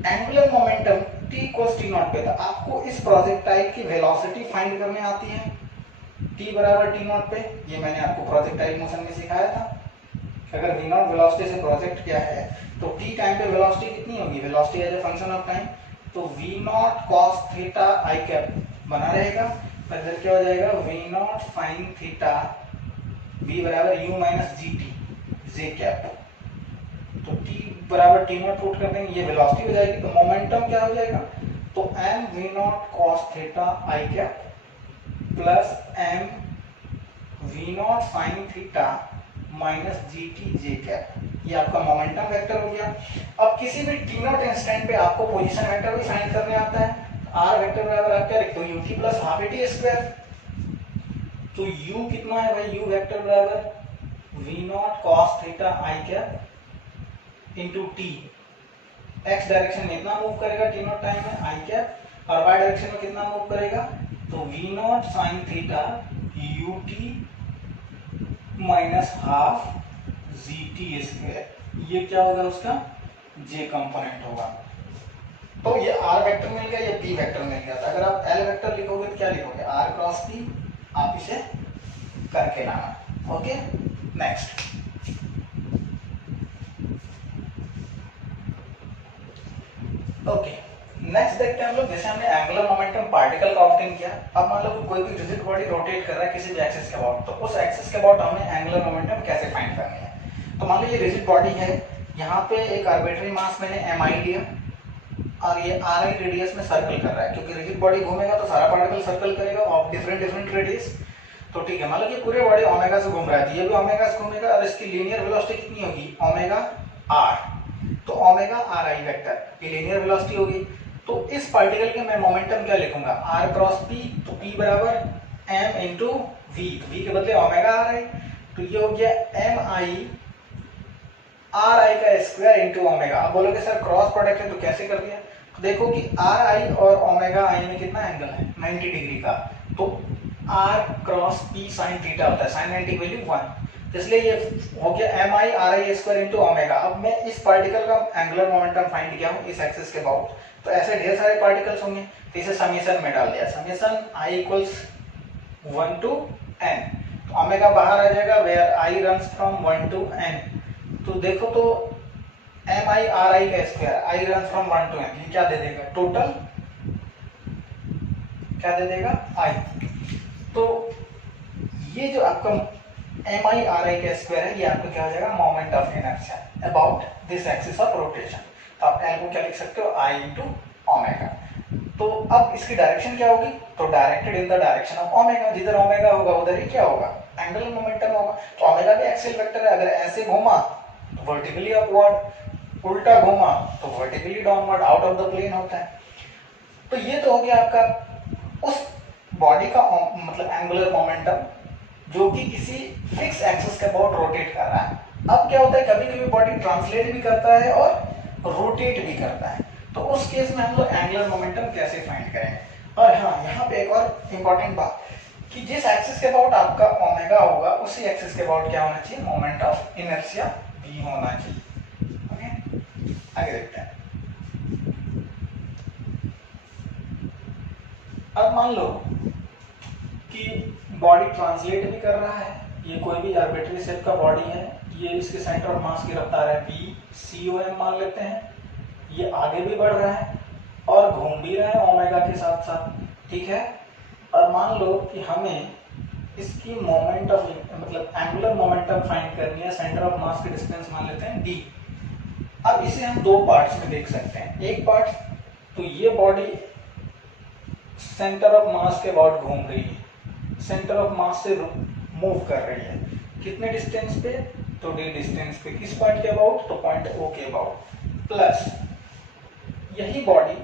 angular momentum t equals t not पे, तो आपको इस प्रोजेक्टाइल की वेलोसिटी फाइंड करने आती है t बराबर टी नॉट पे। ये मैंने आपको प्रोजेक्टाइल मोशन में सिखाया था, अगर v नॉट वेलोसिटी से प्रोजेक्ट किया है तो t टाइम पे वेलोसिटी कितनी होगी, velocity as a function of time, तो v naught cos theta i cap बना रहेगा, इधर क्या हो जाएगा v naught sin theta v बराबर u minus g t j cap. तो t बराबर टी नॉट पुट कर देंगे, ये वेलोसिटी हो जाएगी, तो मोमेंटम क्या हो जाएगा, तो m v naught cos theta i cap plus m v naught sin theta minus g t j cap, ये आपका मोमेंटम वेक्टर हो गया। अब किसी भी टी नॉट इंस्टेंट पे आपको पोजीशन वेक्टर भी फाइंड करने आता है, आर वेक्टर बराबर आप क्या लिखते हो, U T plus half A T square. तो u कितना है भाई, u वेक्टर बराबर v naught cos theta i cap into T, x direction में इतना मूव करेगा टी नॉट टाइम में i कैप, और y डायरेक्शन में कितना मूव करेगा, तो v naught sin theta u T minus half G T square, ये क्या होगा उसका j कंपोनेंट होगा। तो ये r वेक्टर मिल गया, ये p वेक्टर मिल गया। तो अगर आप l वेक्टर लिखोगे तो क्या लिखोगे, r क्रॉस p, आप इसे करके लाना। ओके, नेक्स्ट नेक्स्ट देखते हैं हम लोग, जैसे हमने एंगुलर मोमेंटम पार्टिकल का ऑब्टेन किया, अब मान लो कोई भी रिजिड बॉडी रोटेट कर रहा है किसी भी एक्सिस के अबाउट, तो उस एक्सिस के अबाउट हमें एंगुलर मोमेंटम कैसे फाइंड करनी है। तो मान लो ये रिजिड बॉडी है, यहाँ पे एक आर्बिट्री मास मैंने mi लिया और ये ri रेडियस में सर्कल कर रहा है, क्योंकि रिजिड बॉडी घूमेगा तो सारा पार्टिकल सर्कल करेगा ऑफ डिफरेंट रेडियस। तो ठीक है, मान लो कि पूरे बॉडी ओमेगा से घूम रहा है, तो ये भी ओमेगा से घूमेगा, और इसकी लीनियर वेलोसिटी कितनी होगी, ओमेगा r, तो ओमेगा आर आई वेक्टर की लीनियर वेलोसिटी होगी। तो इस पार्टिकल के मैं मोमेंटम क्या लिखूंगा, r क्रॉस p, तो p बराबर m इंटू v, तो v के बदले ओमेगा आर आई, तो ये हो गया एम आई आर आई का स्क्वायर इंटू ओमेगा। अब बोलोगे सर क्रॉस प्रोडक्ट है तो कैसे कर दिया, तो देखो कि आर आई और ओमेगा आई में कितना एंगल है, 90 डिग्री का, तो r cross p sine theta होता है, साइन 90 की वैल्यू 1, इसलिए ये हो गया m i r I square into omega. अब मैं इस पार्टिकल का एंगुलर मोमेंटम फाइंड किया हूँ इस एक्सिस के अबाउट, तो ऐसे ढेर सारे पार्टिकल्स होंगे, तो इसे समीशन में डाल दिया, summation i equals 1 to n, तो ओमेगा बाहर आ जाएगा, where i runs from 1 to n, तो देखो तो एम आई आर आई का square, i runs from 1 to n, ये क्या दे देगा, टोटल क्या दे देगा i। तो ये जो आपका एम आई आर आई का स्क्वायर है, ये आपका क्या हो जाएगा, moment of inertia about this axis of rotation. तो आप एल को क्या लिख सकते हो, आई इंटू ओमेगा। तो अब इसकी डायरेक्शन क्या होगी, तो directed in the direction of omega, जिधर ओमेगा होगा उधर ही क्या होगा, एंगुलर मोमेंटम होगा। तो ओमेगा भी एक्सियल वेक्टर है, अगर ऐसे घूमा तो वर्टिकली अपवर्ड, उल्टा घूमा तो vertically downward, out of the plane होता है। तो ये तो हो गया आपका उस बॉडी का मतलब एंगुलर मोमेंटम जो कि किसी फिक्स एक्सिस के अबाउट रोटेट कर रहा है। अब क्या होता है, कभी कभी बॉडी ट्रांसलेट भी करता है और रोटेट भी करता है, तो उस केस में हम लोग एंगुलर मोमेंटम कैसे फाइंड करेंगे। और हाँ, यहाँ पे एक और इम्पॉर्टेंट बात कि जिस एक्सिस के अबाउट आपका ओमेगा होगा उसी एक्सिस के अबाउट क्या होना चाहिए, मोमेंट ऑफ इनर्शिया भी होना चाहिए। ओके, आगे देखते हैं। अब मान लो कि बॉडी ट्रांसलेट भी कर रहा है, ये कोई भी आर्बिट्री शेप का बॉडी है, ये इसके सेंटर ऑफ मास की रफ्तार है v COM मान लेते हैं, ये आगे भी बढ़ रहा है और घूम भी रहा है ओमेगा के साथ साथ, ठीक है। और मान लो कि हमें इसकी मोमेंट ऑफ मतलब एंगुलर मोमेंटम फाइंड करनी है, सेंटर ऑफ मास की डिस्टेंस मान लेते हैं d। अब इसे हम दो पार्ट्स में देख सकते हैं, एक पार्ट तो ये बॉडी सेंटर ऑफ मास के अबाउट घूम रही है, सेंटर ऑफ मास से मूव कर रही है, कितने डिस्टेंस पे, तो d डिस्टेंस पे, किस पॉइंट के अबाउट, तो पॉइंट O के अबाउट। प्लस यही बॉडी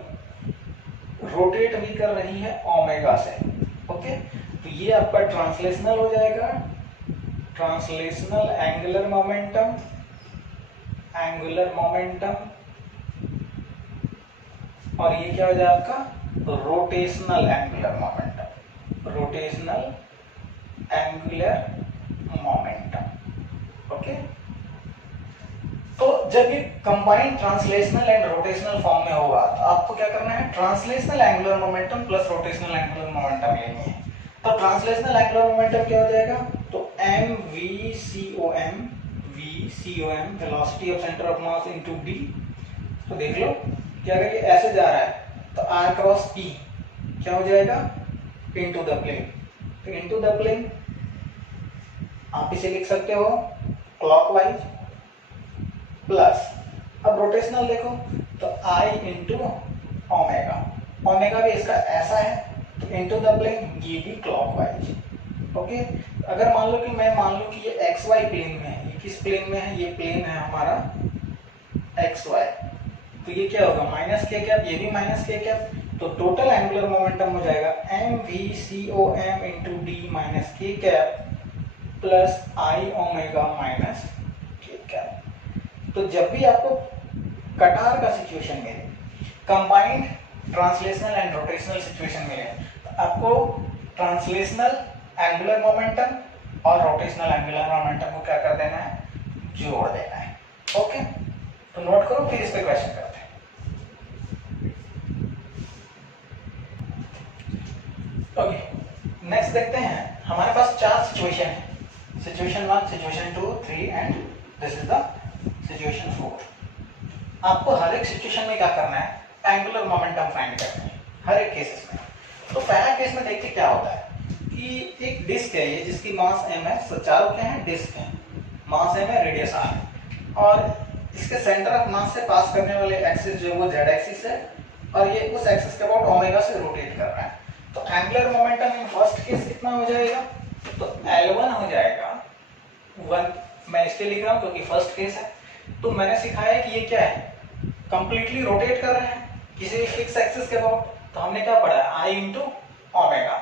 रोटेट भी कर रही है ओमेगा से, ओके। तो ये आपका ट्रांसलेशनल हो जाएगा, translational angular momentum, angular momentum, और ये क्या हो जाएगा आपका rotational angular momentum, rotational angular momentum, okay. तो जब ये combined translational and rotational form में होगा तो आपको क्या करना है, translational angular momentum plus rotational angular momentum लेनी है। तो ट्रांसलेशनल एंगुलर मोमेंटम क्या हो जाएगा, तो mvcom velocity of centre of mass into d। तो देख लो कि अगर ये ऐसे जा रहा है तो r क्रॉस p क्या हो जाएगा, इनटू द प्लेन। तो इनटू द प्लेन आप इसे लिख सकते हो क्लॉकवाइज, प्लस अब रोटेशनल देखो तो I इंटू ओमेगा, ओमेगा भी इसका ऐसा है तो इनटू द प्लेन, ये भी क्लॉकवाइज, ओके। अगर मान लो कि मैं मान लूं कि ये XY प्लेन में है, ये किस प्लेन में है, ये प्लेन है हमारा XY, तो ये क्या होगा माइनस के कैप, ये भी माइनस के कैप, तो टोटल एंगुलर मोमेंटम हो जाएगा mvcom into d minus K cap plus I omega minus K cap. तो जब भी आपको कटार का सिचुएशन मिले, combined translational and rotational situation मिले, तो आपको ट्रांसलेशनल एंगुलर मोमेंटम और रोटेशनल एंगुलर मोमेंटम को क्या कर देना है, जोड़ देना है, ओके। तो नोट करो, फिर इस पे क्वेश्चन करते हैं। ओके, नेक्स्ट देखते हैं, हमारे पास चार सिचुएशन है, situation 1, situation 2, 3 and this is the situation 4। आपको हर एक सिचुएशन में क्या करना है, एंगुलर मोमेंटम फाइंड करना है हर एक केसेस में। तो पहला केस में देखिए क्या होता है कि एक डिस्क है ये, जिसकी मास m है, तो चारों क्या है, डिस्क है, मास m है, रेडियस r है, और इसके सेंटर ऑफ मास से पास करने वाले एक्सिस जो वो z एक्सिस है, और ये उस एक्सिस के अबाउट ओमेगा से रोटेट कर रहा है। तो angular momentum in first case कितना हो जाएगा, तो L1 हो जाएगा 1, मैं इसलिए लिख रहा हूँ क्योंकि फर्स्ट केस है। तो मैंने सिखाया कि ये क्या है, कंप्लीटली रोटेट कर रहे हैं किसी फिक्स एक्सिस के अबाउट, तो हमने क्या पढ़ा है I इंटू ओमेगा,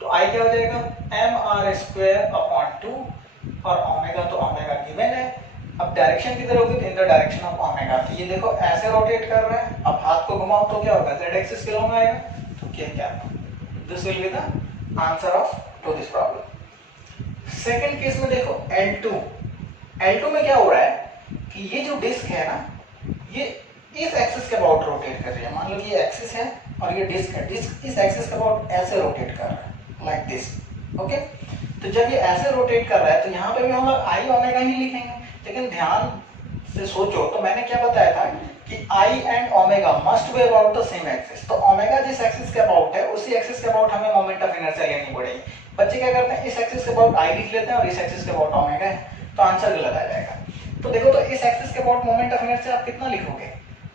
तो I क्या हो जाएगा mr²/2, और ओमेगा तो ओमेगा गिवन है। अब डायरेक्शन किधर होगी, in the direction of omega. तो ये देखो ऐसे रोटेट कर रहा है, अब हाथ को घुमाओ तो क्या होगा, z एक्सिस के लॉन्ग आएगा, तो क्या this will be the answer of to this problem. Second case में देखो L2 में क्या हो रहा है कि ये जो डिस्क है ना, ये इस एक्सिस के अबाउट रोटेट कर रही है। मान लो ये एक्सिस है और ये डिस्क है, डिस्क इस एक्सिस के अबाउट ऐसे रोटेट कर रहा है, लाइक दिस, ओके। तो जब ये ऐसे रोटेट कर रहा है तो यहाँ पे भी हम लोग I ओमेगा ही लिखेंगे, लेकिन ध्यान से सोचो, तो मैंने क्या बताया था कि I and omega must be about the same axis. तो ओमेगा जिस एक्सिस के अबाउट है उसी एक्सिस के अबाउट हमें मोमेंट ऑफ इनर्शिया लेनी पड़ेगी। बच्चे क्या करते हैं, इस एक्सिस के अबाउट I लिख लेते हैं और इस एक्सिस के अबाउट ओमेगा है, तो आंसर गलत आ जाएगा। तो देखो, तो इस एक्सिस के अबाउट मोमेंट ऑफ इनर्शिया आप कितना लिखोगे,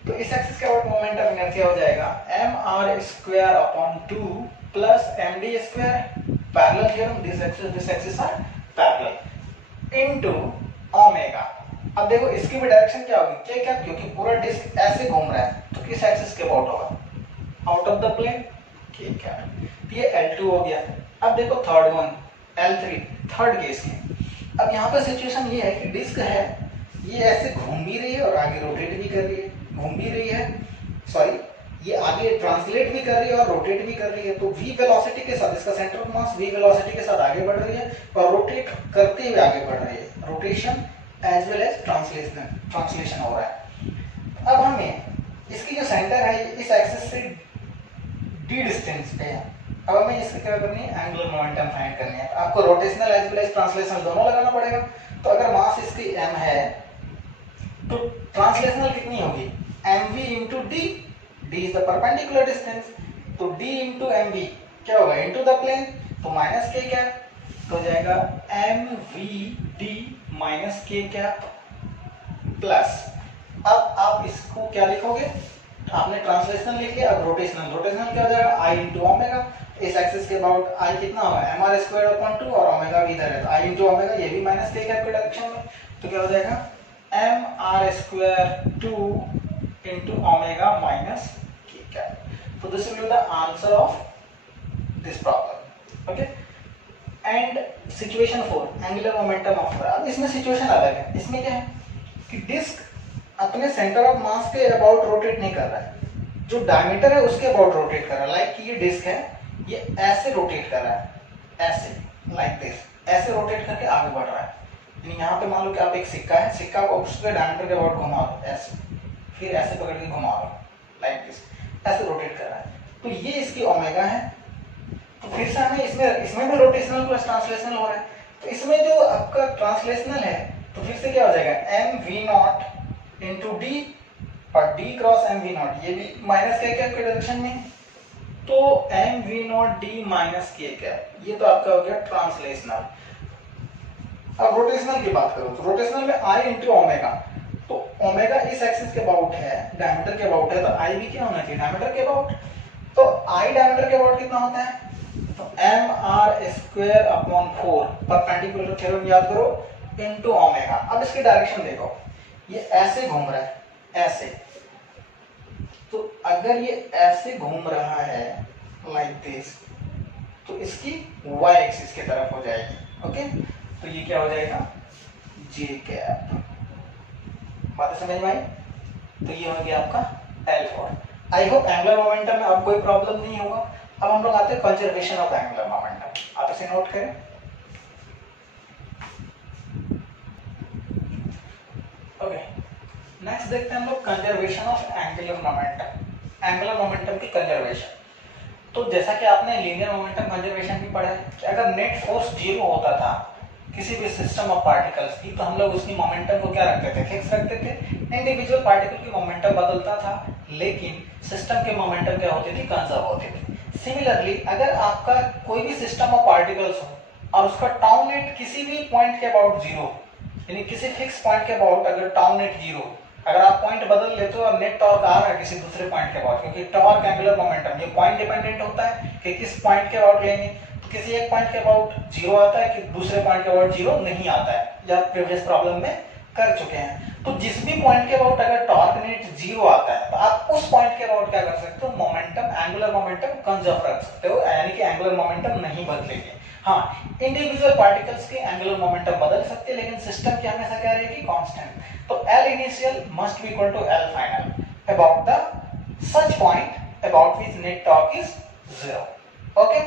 तो इस एक्सिस के अबाउट मोमेंट ऑफ इनर्शिया हो जाएगा mr² plus md², parallel theorem, this axis are parallel, into omega. अब देखो इसकी भी डायरेक्शन क्या होगी, क्या, क्योंकि पूरा डिस्क ऐसे घूम रहा है तो किस एक्सिस के अबाउट होगा, आउट ऑफ द प्लेन, ठीक है। ये L2 हो गया। अब देखो third one, L3, third case की। अब यहाँ पे सिचुएशन ये है कि डिस्क है, ये ऐसे घूम भी रही है और आगे रोटेट भी कर रही है, घूम भी रही है, सॉरी ये आगे ट्रांसलेट भी कर रही है और रोटेट भी कर रही है। तो v वेलोसिटी के साथ, इसका centre of mass v velocity के साथ आगे बढ़ रही है और रोटेट करते हुए आगे बढ़ रही है, rotation as well as translation हो रहा है। अब हमें इसकी जो सेंटर है इस एक्सिस से d डिस्टेंस पे है। अब हमें इसकी क्या करनी है, एंगुलर मोमेंटम फाइंड करनी है। आपको rotational as well as translational दोनों लगाना पड़ेगा। तो अगर मास इसकी m है तो ट्रांसलेशनल कितनी होगी, mv into D, D is the perpendicular distance, तो d इंटू mv क्या होगा, इंटू द प्लेन, तो माइनस के कैप, तो हो जाएगा mvd minus K cap plus, अब आप इसको क्या लिखोगे, आपने ट्रांसलेशनल लिख लिया, अब रोटेशनल, रोटेशनल क्या हो जाएगा, i इंटू ओमेगा, इस एक्सिस के अबाउट i कितना होगा, mr स्क्वायर अपॉन 2 और ओमेगा भी इधर है, तो i इंटू ओमेगा, ये भी माइनस के कैप के डायरेक्शन में, तो क्या हो जाएगा mr square 2 into omega minus K cap. तो this will be the answer of this problem. Okay, and situation 4, angular momentum of, अब इसमें सिचुएशन अलग है। इसमें क्या है कि डिस्क अपने सेंटर ऑफ मास के अबाउट रोटेट नहीं कर रहा है, जो डायमीटर है उसके अबाउट रोटेट कर रहा है। लाइक ये डिस्क है, ये ऐसे रोटेट कर रहा है, ऐसे, लाइक दिस, ऐसे रोटेट करके आगे बढ़ रहा है। यहाँ पे मान लो कि आप एक सिक्का है, सिक्का को उसके डायमीटर के अबाउट घुमा दो ऐसे, फिर ऐसे पकड़ के घुमा दो, लाइक दिस, ऐसे रोटेट कर रहा है। तो ये इसकी ओमेगा है। तो फिर से हमें इसमें भी रोटेशनल प्लस ट्रांसलेशनल हो रहा है। तो इसमें जो आपका ट्रांसलेशनल है, तो फिर से क्या हो जाएगा, M we naught into D, और D cross M we naught, ये भी माइनस के कैप के डायरेक्शन में, तो M we naught D minus K cap, ये तो आपका हो गया ट्रांसलेशनल। अब रोटेशनल की बात करो, तो रोटेशनल में आई इंटू ओमेगा, तो ओमेगा इस एक्सिस के अबाउट है, डायमीटर के अबाउट है, तो आई भी क्या होना चाहिए, डायमीटर के अबाउट, तो आई डायमीटर के अबाउट कितना होता है, तो m are square upon 4, perpendicular theorem याद करो, इंटू ओमेगा। अब इसकी डायरेक्शन देखो, ये ऐसे घूम रहा है, ऐसे, तो अगर ये ऐसे घूम रहा है लाइक दिस, तो इसकी y एक्सिस की तरफ हो जाएगी। ओके, तो ये क्या हो जाएगा, j कैप। बात समझ में आई? तो ये हो गया आपका L4। I hope angular momentum में अब कोई प्रॉब्लम नहीं होगा। अब हम लोग आते हैं कंजर्वेशन ऑफ एंगुलर मोमेंटम, आप इसे नोट करें। ओके, नेक्स्ट देखते हैं हम लोग conservation of angular momentum, angular momentum की कंजर्वेशन। तो जैसा कि आपने लीनियर मोमेंटम कंजर्वेशन भी पढ़ा है कि अगर नेट फोर्स 0 होता था किसी भी सिस्टम ऑफ पार्टिकल्स की, तो हम लोग उसकी मोमेंटम को क्या रखते थे, फिक्स रखते थे। इंडिविजुअल पार्टिकल की मोमेंटम बदलता था, लेकिन सिस्टम के मोमेंटम क्या होती थी, कंजर्व होते थे। सिमिलरली अगर आपका कोई भी सिस्टम ऑफ पार्टिकल्स हो और उसका टाउ नेट किसी भी पॉइंट के अबाउट 0, यानी किसी फिक्स पॉइंट के अबाउट अगर टाउ नेट 0, अगर आप पॉइंट बदल लेते हो और नेट टॉर्क आ रहा है किसी दूसरे पॉइंट के अबाउट, क्योंकि टॉर्क एंगुलर मोमेंटम ये पॉइंट डिपेंडेंट होता है कि किस पॉइंट के अबाउट लेंगे, तो किसी एक पॉइंट के अबाउट 0 आता है कि दूसरे पॉइंट के अबाउट 0 नहीं आता है, या प्रीवियस प्रॉब्लम में कर चुके हैं। तो जिस भी पॉइंट के अबाउट अगर टॉर्क नेट 0 आता है, तो आप उस पॉइंट के अबाउट क्या कर सकते हो, मोमेंटम, एंगुलर मोमेंटम कंजर्व रख सकते हो, यानी कि एंगुलर मोमेंटम नहीं बदलेगी। हाँ, इंडिविजुअल पार्टिकल्स के एंगुलर मोमेंटम बदल सकते हैं, लेकिन सिस्टम की हमेशा क्या रहेगी, कांस्टेंट। तो L initial must be equal to L final about the such point about which net torque is 0. Okay?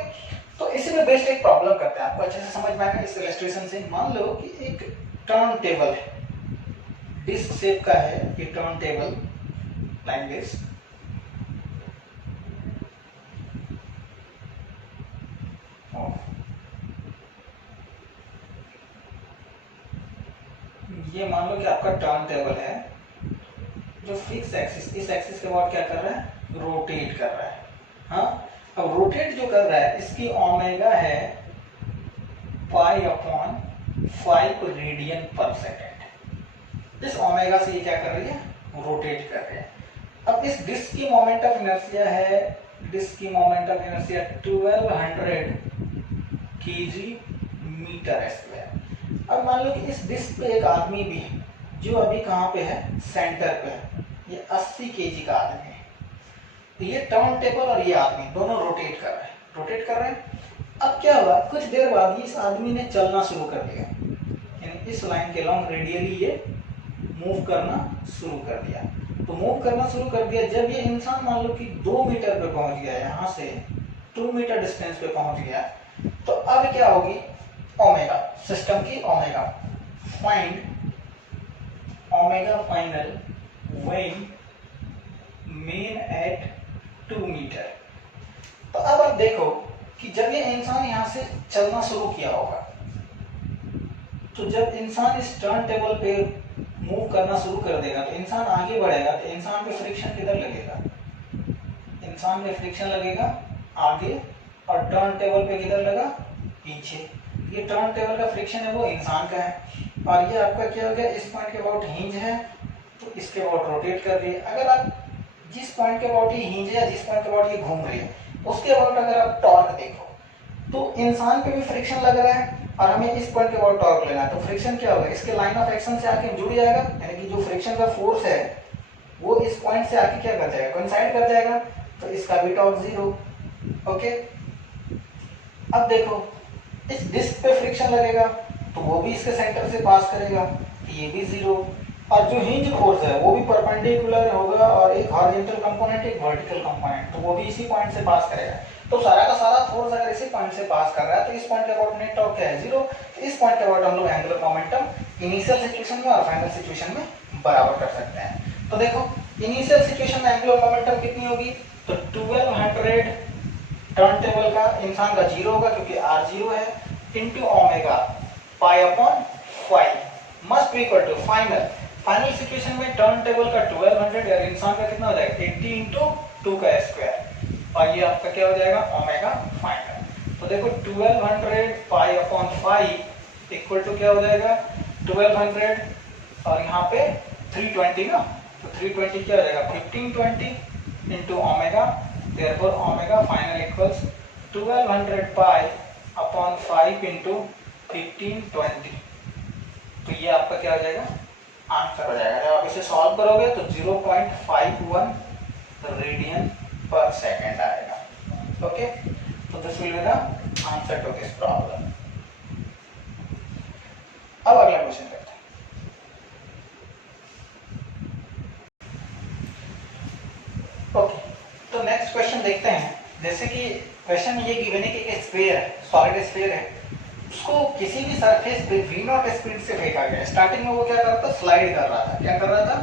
तो इसी में बेस्ट एक प्रॉब्लम करते हैं, आपको अच्छे से समझ में आएगा इस इलस्ट्रेशन से। मान लो कि एक टर्न टेबल है, डिस्क शेप का है ये टर्न टेबल, लाइक दिस, ये मान लो कि आपका टर्न टेबल है जो फिक्स एक्सिस, इस एक्सिस के बाद क्या कर रहा है, रोटेट कर रहा है। हाँ, अब रोटेट जो कर रहा है इसकी ओमेगा है पाई अपॉन 5 रेडियन पर सेकेंड। इस ओमेगा से ये क्या कर रही है, रोटेट कर रही है। अब इस डिस्क की मोमेंट ऑफ इनर्शिया है, डिस्क की moment of inertia 1200 kg metre square. अब मान लो कि इस डिस्क पे एक आदमी भी है जो अभी कहाँ पे है, सेंटर पे है, ये 80 kg का आदमी है। तो ये टर्न टेबल और ये आदमी दोनों रोटेट कर रहे हैं, रोटेट कर रहे हैं। अब क्या हुआ, कुछ देर बाद इस आदमी ने चलना शुरू कर दिया, यानी इस लाइन के लॉन्ग रेडियली ये मूव करना शुरू कर दिया। तो मूव करना शुरू कर दिया, जब ये इंसान मान लो कि 2 मीटर पे पहुंच गया, यहाँ से 2 मीटर डिस्टेंस पे पहुंच गया, तो अब क्या होगी, ओमेगा, सिस्टम की omega, find omega final when men at 2 metre. अब देखो कि जब ये इंसान यहाँ से चलना शुरू किया होगा, तो जब इंसान इस टर्न टेबल पे मूव करना शुरू कर देगा तो इंसान आगे बढ़ेगा, तो इंसान पे फ्रिक्शन किधर लगेगा? इंसान पे फ्रिक्शन लगेगा आगे, और टर्न टेबल पे किधर लगा? पीछे। ये टर्न टेबल का फ्रिक्शन है वो इंसान का है, और ये आपका क्या हो गया? इस पॉइंट के अबाउट हिंज है तो इसके अबाउट रोटेट कर रही है। अगर आप जिस पॉइंट के अबाउट ये हिंज है या जिस पॉइंट के अबाउट ये घूम रही है उसके अबाउट अगर आप टॉर्क देखो तो इंसान पे भी फ्रिक्शन लग रहा है और हमें इस पॉइंट के अबाउट टॉर्क लेना है, तो फ्रिक्शन क्या होगा? इसके लाइन ऑफ एक्शन से आके जुड़ जाएगा, यानी कि जो फ्रिक्शन का फोर्स है वो इस पॉइंट से आके क्या कर जाएगा? कोइंसाइड कर जाएगा, तो इसका भी टॉर्क 0। ओके, अब देखो इस डिस्क पे फ्रिक्शन लगेगा तो वो भी इसके सेंटर से पास करेगा, तो ये भी 0, और जो हिंज फोर्स है वो भी परपेंडिकुलर होगा, और एक हॉरिजॉन्टल कंपोनेंट एक वर्टिकल कंपोनेंट, तो वो भी इसी पॉइंट से पास करेगा। तो सारा का सारा फोर्स अगर इसी पॉइंट से पास कर रहा है तो इस पॉइंट के अबाउट नेट टॉर्क क्या है? 0। तो इस पॉइंट के अबाउट हम लोग एंगुलर मोमेंटम इनिशियल सिचुएशन में और फाइनल सिचुएशन में बराबर कर सकते हैं। तो देखो इनिशियल सिचुएशन में एंगुलर मोमेंटम कितनी होगी? तो 1200 टर्न टेबल का इंसान का 0 होगा क्योंकि r0 है, into omega pi upon 5 must be equal to final situation में टर्न टेबल का 1200 या इंसान का कितना हो जाएगा? 80 इंटू 2 का स्क्वायर, और ये आपका क्या हो जाएगा? Omega final. तो देखो 1200 पाई अपॉन 5 इक्वल टू क्या हो जाएगा? 1200 और यहाँ पे 320 ना, तो 320 क्या हो जाएगा? 1520 into omega, therefore omega final equals 1200 पाई अपॉन 5 इंटू 1520। तो ये आपका क्या हो जाएगा? आंसर हो जाएगा। जब आप इसे सॉल्व करोगे तो 0.51 रेडियन पर सेकेंड आएगा। ओके, तो this will be the answer to this problem. अब अगला क्वेश्चन करते हैं। ओके, तो नेक्स्ट क्वेश्चन देखते हैं। जैसे कि क्वेश्चन ये गिवन है कि एक स्फीयर है, सॉलिड स्फीयर है, उसको किसी भी सरफेस पे v0 स्पीड से फेंका गया। स्टार्टिंग में वो क्या कर रहा था? स्लाइड कर रहा था। क्या कर रहा था?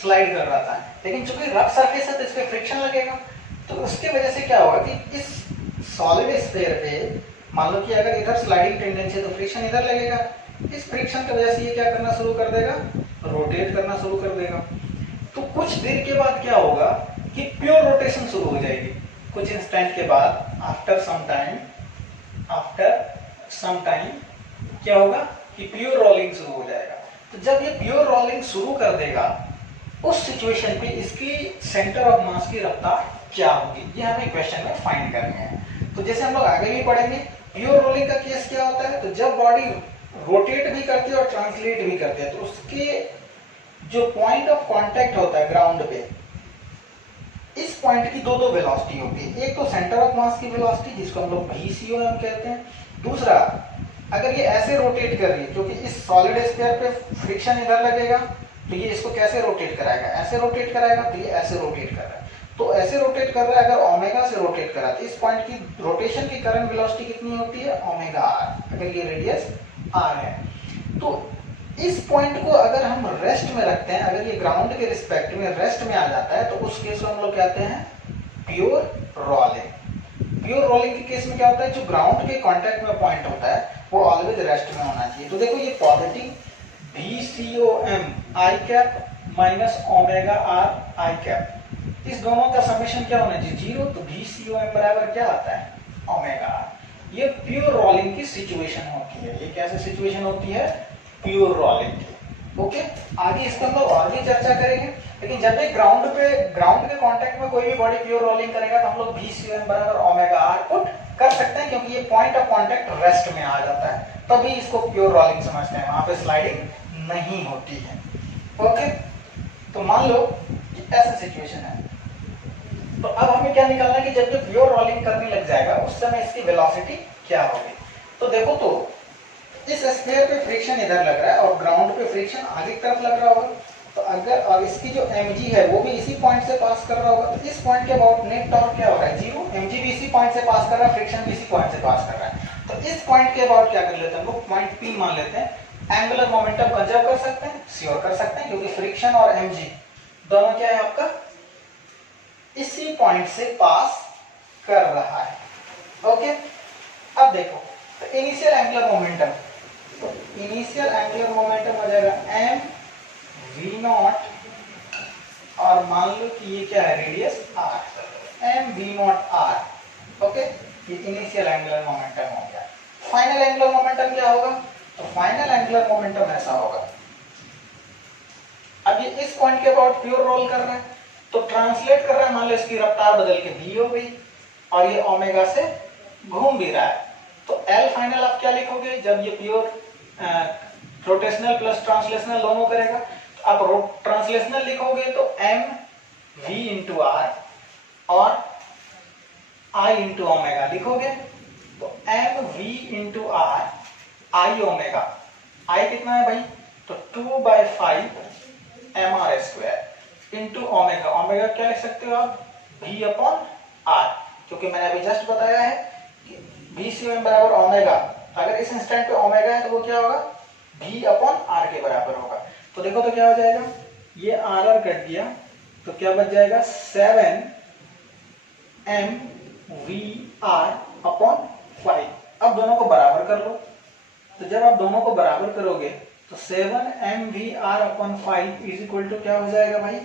स्लाइड कर रहा था, लेकिन चूंकि रफ सरफेस है तो इस पे फ्रिक्शन लगेगा, तो उसकी वजह से क्या होगा कि इस सॉलिड स्फीयर पे मान लो कि अगर इधर स्लाइडिंग टेंडेंसी है तो फ्रिक्शन इधर लगेगा। इस फ्रिक्शन की वजह से ये क्या करना शुरू कर देगा? रोटेट करना शुरू कर देगा। तो कुछ देर के बाद क्या होगा कि प्योर रोटेशन शुरू हो जाएगी। कुछ इंस्टेंट के बाद आफ्टर सम टाइम क्या होगा कि प्योर रोलिंग शुरू हो जाएगा। तो जब ये प्योर रोलिंग शुरू कर देगा उस सिचुएशन पे इसकी सेंटर ऑफ मास की रफ्तार क्या होगी, ये हमें क्वेश्चन में फाइंड करनी है। तो जैसे हम लोग आगे भी पढ़ेंगे, प्योर रोलिंग का केस क्या होता है? तो जब बॉडी रोटेट भी करती है और ट्रांसलेट भी करती है तो उसके जो पॉइंट ऑफ कांटेक्ट होता है ग्राउंड पे, इस पॉइंट की दो वेलोसिटी होती है। एक तो सेंटर ऑफ मास की वेलोसिटी जिसको हम लोग VCOM कहते हैं, दूसरा अगर ये ऐसे रोटेट कर रही है क्योंकि इस सॉलिड स्फीयर पे फ्रिक्शन इधर लगेगा तो ये इसको कैसे रोटेट कराएगा? ऐसे रोटेट कराएगा, तो ये ऐसे रोटेट कर रहा है। तो ऐसे रोटेट कर रहा है, अगर ओमेगा से रोटेट करा तो इस पॉइंट की रोटेशन की करंट वेलोसिटी कितनी होती है? ओमेगा r, अगर ये रेडियस r है। तो इस पॉइंट को अगर हम रेस्ट में रखते हैं, अगर ये ग्राउंड के रिस्पेक्ट में रेस्ट में आ जाता है तो उस केस को हम लोग कहते हैं प्योर रोलिंग। प्योर रोलिंग के केस में क्या होता है? जो ग्राउंड के कांटेक्ट में पॉइंट होता है वो ऑलवेज रेस्ट में होना चाहिए। तो देखो ये positive VCOM I cap minus omega r I cap, इस दोनों का समेशन क्या होना चाहिए? 0। तो VCOM बराबर क्या आता है? Omega r। ये प्योर रोलिंग की सिचुएशन होती है। ये कैसे सिचुएशन होती है? प्योर रोलिंग की। ओके, आगे इसको हम लोग और भी चर्चा करेंगे, लेकिन जब भी ग्राउंड के कांटेक्ट में कोई भी बॉडी प्योर रोलिंग करेगा तो हम लोग VCOM बराबर ओमेगा r पुट कर सकते हैं, क्योंकि ये पॉइंट ऑफ कांटेक्ट रेस्ट में आ जाता है, तभी इसको प्योर रोलिंग समझते हैं, वहां पे स्लाइडिंग नहीं होती है। ओके, तो मान लो ऐसा सिचुएशन है, तो अब हमें क्या निकालना है कि जब ये प्योर रोलिंग करने लग जाएगा उस समय इसकी वेलोसिटी क्या होगी। तो देखो, तो इस स्फीयर पे फ्रिक्शन इधर लग रहा है और ग्राउंड पे फ्रिक्शन आगे की तरफ लग रहा होगा, तो अगर और इसकी जो mg है वो भी इसी पॉइंट से पास कर रहा होगा, तो इस पॉइंट के अबाउट नेट टॉर्क क्या होगा? 0। mg भी इसी पॉइंट से पास कर रहा है, फ्रिक्शन भी इसी पॉइंट से पास कर रहा है। तो इस पॉइंट के अबाउट क्या कर लेते हैं हम लोग? पॉइंट P मान लेते हैं। एंगुलर मोमेंटम कंजर्व कर सकते हैं, श्योर कर सकते हैं, क्योंकि फ्रिक्शन और mg दोनों क्या है आपका? इसी पॉइंट से पास कर रहा है। ओके, अब देखो तो इनिशियल एंगुलर मोमेंटम, तो इनिशियल एंगुलर मोमेंटम हो जाएगा एम वी नॉट, और मान लो कि ये क्या है radius r, m we naught r, okay, ये इनिशियल एंगुलर मोमेंटम हो गया। फाइनल एंगुलर मोमेंटम क्या होगा, तो फाइनल एंगुलर मोमेंटम ऐसा होगा, अब ये इस पॉइंट के अबाउट प्योर रोल कर रहा है, तो ट्रांसलेट कर रहा है, मान लो इसकी रफ्तार बदल के v हो गई और ये ओमेगा से घूम भी रहा है, तो एल फाइनल आप क्या लिखोगे, जब ये प्योर रोटेशनल प्लस ट्रांसलेशनल दोनों करेगा, तो आप ट्रांसलेशनल लिखोगे तो एम वी इंटू आर और आई इंटू ओमेगा लिखोगे, तो M V into R I omega, I कितना है भाई, तो 2/5 M are square into omega, omega क्या लिख सकते हो आप, v अपॉन आर, क्योंकि मैंने अभी जस्ट बताया है कि v सी एम बराबर ओमेगा, अगर इस इंस्टेंट पे ओमेगा है तो वो क्या होगा, v अपॉन आर के बराबर होगा। तो देखो तो क्या हो जाएगा, ये आर आर कट दिया तो क्या बच जाएगा 7 एम वी आर अपॉन 5। अब दोनों को बराबर कर लो, तो जब आप दोनों को बराबर करोगे तो 7 m v r upon 5 is equal to क्या हो जाएगा भाई,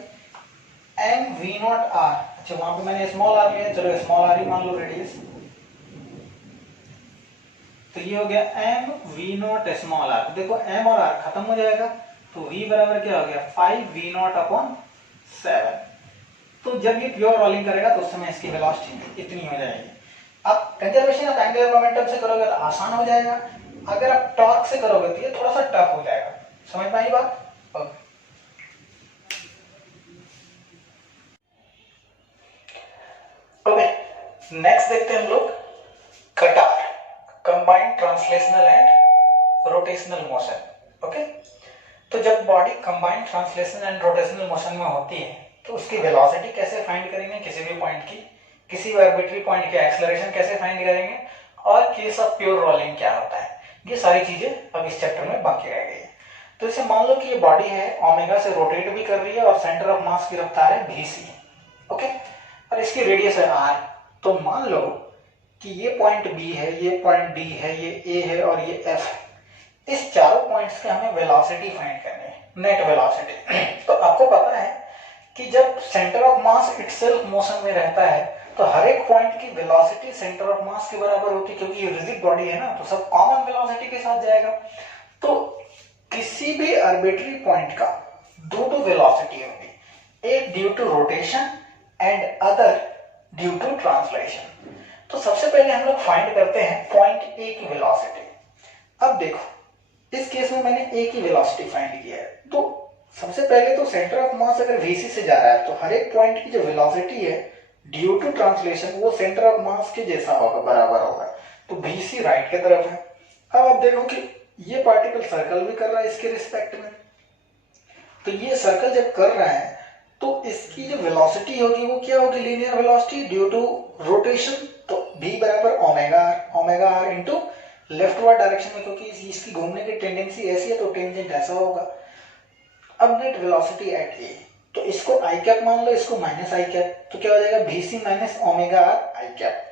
एम वी नॉट आर, अच्छा वहां पे मैंने स्मॉल आर लिया, चलो स्मॉल आर ही मान लो रेडियस, तो ये हो गया m we naught small r, देखो एम और आर खत्म हो जाएगा, तो v बराबर क्या हो गया 5 वी नॉट अपॉन 7। तो जब ये प्योर रोलिंग करेगा तो उस समय इसकी वेलोसिटी इतनी हो जाएगी। अब कंजर्वेशन ऑफ एंगुलर मोमेंटम से करोगे तो आसान हो जाएगा, अगर आप टॉर्क से करोगे तो ये थोड़ा सा टफ हो जाएगा, समझ में आई बात। ओके, नेक्स्ट देखते हैं हम लोग कटार, combined translational and rotational motion. Okay, तो जब body combined translational and rotational motion में होती है तो उसकी वेलोसिटी कैसे फाइंड करेंगे, किसी भी पॉइंट की, किसी भी आर्बिट्री पॉइंट के एक्सेलरेशन कैसे फाइंड करेंगे, और केस ऑफ प्योर रोलिंग क्या होता है, ये सारी चीजें अब इस चैप्टर में बाकी रह गई है। तो इसे मान लो कि ये बॉडी है ओमेगा से रोटेट भी कर रही है और सेंटर ऑफ मास की रफ्तार है vc, ओके, और इसकी रेडियस है r, तो मान लो कि ये पॉइंट b है, ये पॉइंट d है, ये a है और ये f है, इस चारों पॉइंट्स के हमें वेलोसिटी फाइंड करनी है, नेट वेलोसिटी। तो आपको पता है कि जब centre of mass itself motion में रहता है तो हर एक पॉइंट की वेलोसिटी सेंटर ऑफ मास के बराबर होती है, क्योंकि ये रिजिड बॉडी है ना, तो सब कॉमन वेलोसिटी के साथ जाएगा। तो किसी भी आर्बिट्री पॉइंट का दो वेलोसिटी होगी, एक due to rotation and other due to translation. तो सबसे पहले हम लोग फाइंड करते हैं पॉइंट ए की वेलोसिटी। अब देखो इस केस में मैंने ए की वेलोसिटी फाइंड किया है, तो सबसे पहले तो सेंटर ऑफ मास अगर vc से जा रहा है तो हर एक पॉइंट की जो वेलोसिटी है ड्यू टू ट्रांसलेशन वो सेंटर ऑफ मास के जैसा होगा, बराबर होगा, तो vc राइट की तरफ है। अब आप देखो कि ये पार्टिकल सर्कल भी कर रहा है इसके रिस्पेक्ट में, तो ये सर्कल जब कर रहा है तो इसकी जो वेलोसिटी होगी वो क्या होगी, linear velocity due to rotation, तो v बराबर omega r into leftward direction में, क्योंकि इसकी घूमने की टेंडेंसी ऐसी है तो टेंजेंट ऐसा होगा। अब नेट वेलोसिटी एट ए, तो इसको आई कैप मान लो, इसको माइनस आई कैप, तो क्या हो जाएगा vc minus omega are I cap.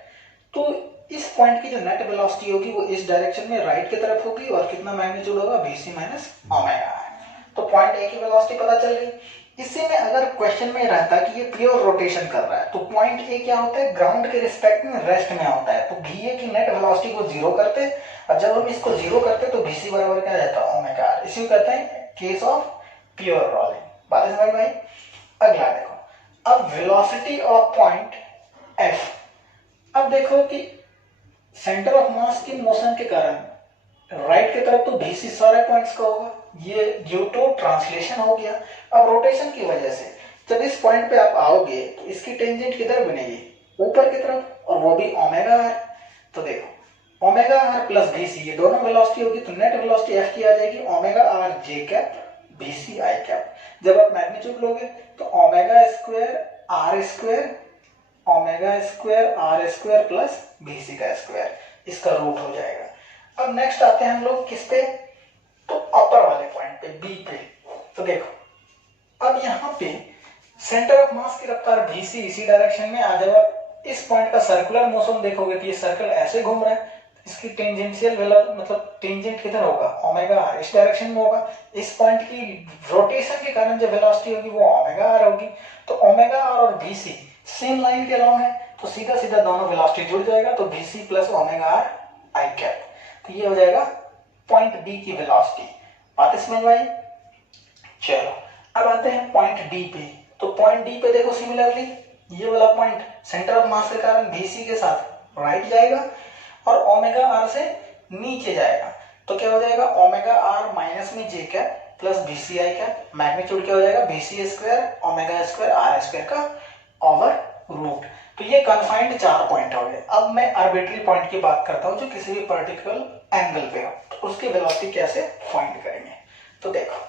तो इस पॉइंट की जो नेट वेलोसिटी होगी वो इस डायरेक्शन में राइट की तरफ होगी और कितना मैग्नीट्यूड होगा vc माइनस ओमेगा आर। तो पॉइंट ए की वेलोसिटी पता चल गई। इसी में अगर क्वेश्चन में रहता कि ये प्योर रोटेशन कर रहा है तो पॉइंट ए क्या होता है, ग्राउंड के रिस्पेक्ट में रेस्ट में होता है, तो va की नेट वेलोसिटी को जीरो करते, और जब हम इसको जीरो करते तो vc बराबर क्या जाता है ओमेगा आर। इसी को कहते हैं केस ऑफ प्योर रोलिंग। बात समझ में आई। अगला देखो, अब वेलोसिटी ऑफ पॉइंट f। अब देखो कि सेंटर ऑफ मास की मोशन के कारण राइट की तरफ तो vc सारे पॉइंट्स का होगा, ये ड्यू टू ट्रांसलेशन हो गया। अब रोटेशन की वजह से जब इस पॉइंट पे आप आओगे तो इसकी टेंजेंट किधर बनेगी, ऊपर की तरफ, और वो भी ओमेगा आर। तो देखो ओमेगा आर प्लस vc ये दोनों वेलोसिटी होगी, तो नेट वेलोसिटी f की आ जाएगी omega r J cap vc i cap. जब आप मैग्नीट्यूड लोगे तो omega square r square plus vc का स्क्वायर, इसका रूट हो जाएगा। अब नेक्स्ट आते हैं हम लोग किस पे, तो अपर वाले पॉइंट पे बी पे। तो देखो अब यहाँ पे सेंटर ऑफ मास की रफ्तार vc इसी डायरेक्शन में आ, जब आप इस पॉइंट का सर्कुलर मोशन देखोगे तो ये सर्कल ऐसे घूम रहा है, इसकी टेंजेंशियल मतलब टेंजेंट किधर होगा, ओमेगा आर, इस डायरेक्शन में होगा। इस पॉइंट की रोटेशन के कारण जो वेलोसिटी होगी वो ओमेगा आर होगी। तो ओमेगा आर और बीसी सेम लाइन के अलोंग है, तो सीधा सीधा दोनों वेलोसिटी जुड़ जाएगा, तो BC plus omega are I cap. तो ये हो जाएगा पॉइंट बी की वेलोसिटी। बात समझ में आई? चलो अब आते हैं पॉइंट डी पे। तो पॉइंट डी पे देखो सिमिलरली ये वाला पॉइंट सेंटर ऑफ मास के कारण बीसी के साथ राइट जाएगा और ओमेगा आर से नीचे जाएगा। तो क्या हो जाएगा, ओमेगा आर माइनस में j cap plus b c i cap, magnitude क्या हो जाएगा, b c square omega square r square का ओवर रूट। तो ये कन्फाइंड 4 पॉइंट हो गए। अब मैं आर्बिट्री पॉइंट की बात करता हूं जो किसी भी पर्टिकुलर एंगल पे हो, तो उसकी वेलोसिटी कैसे फाइंड करेंगे। तो देखो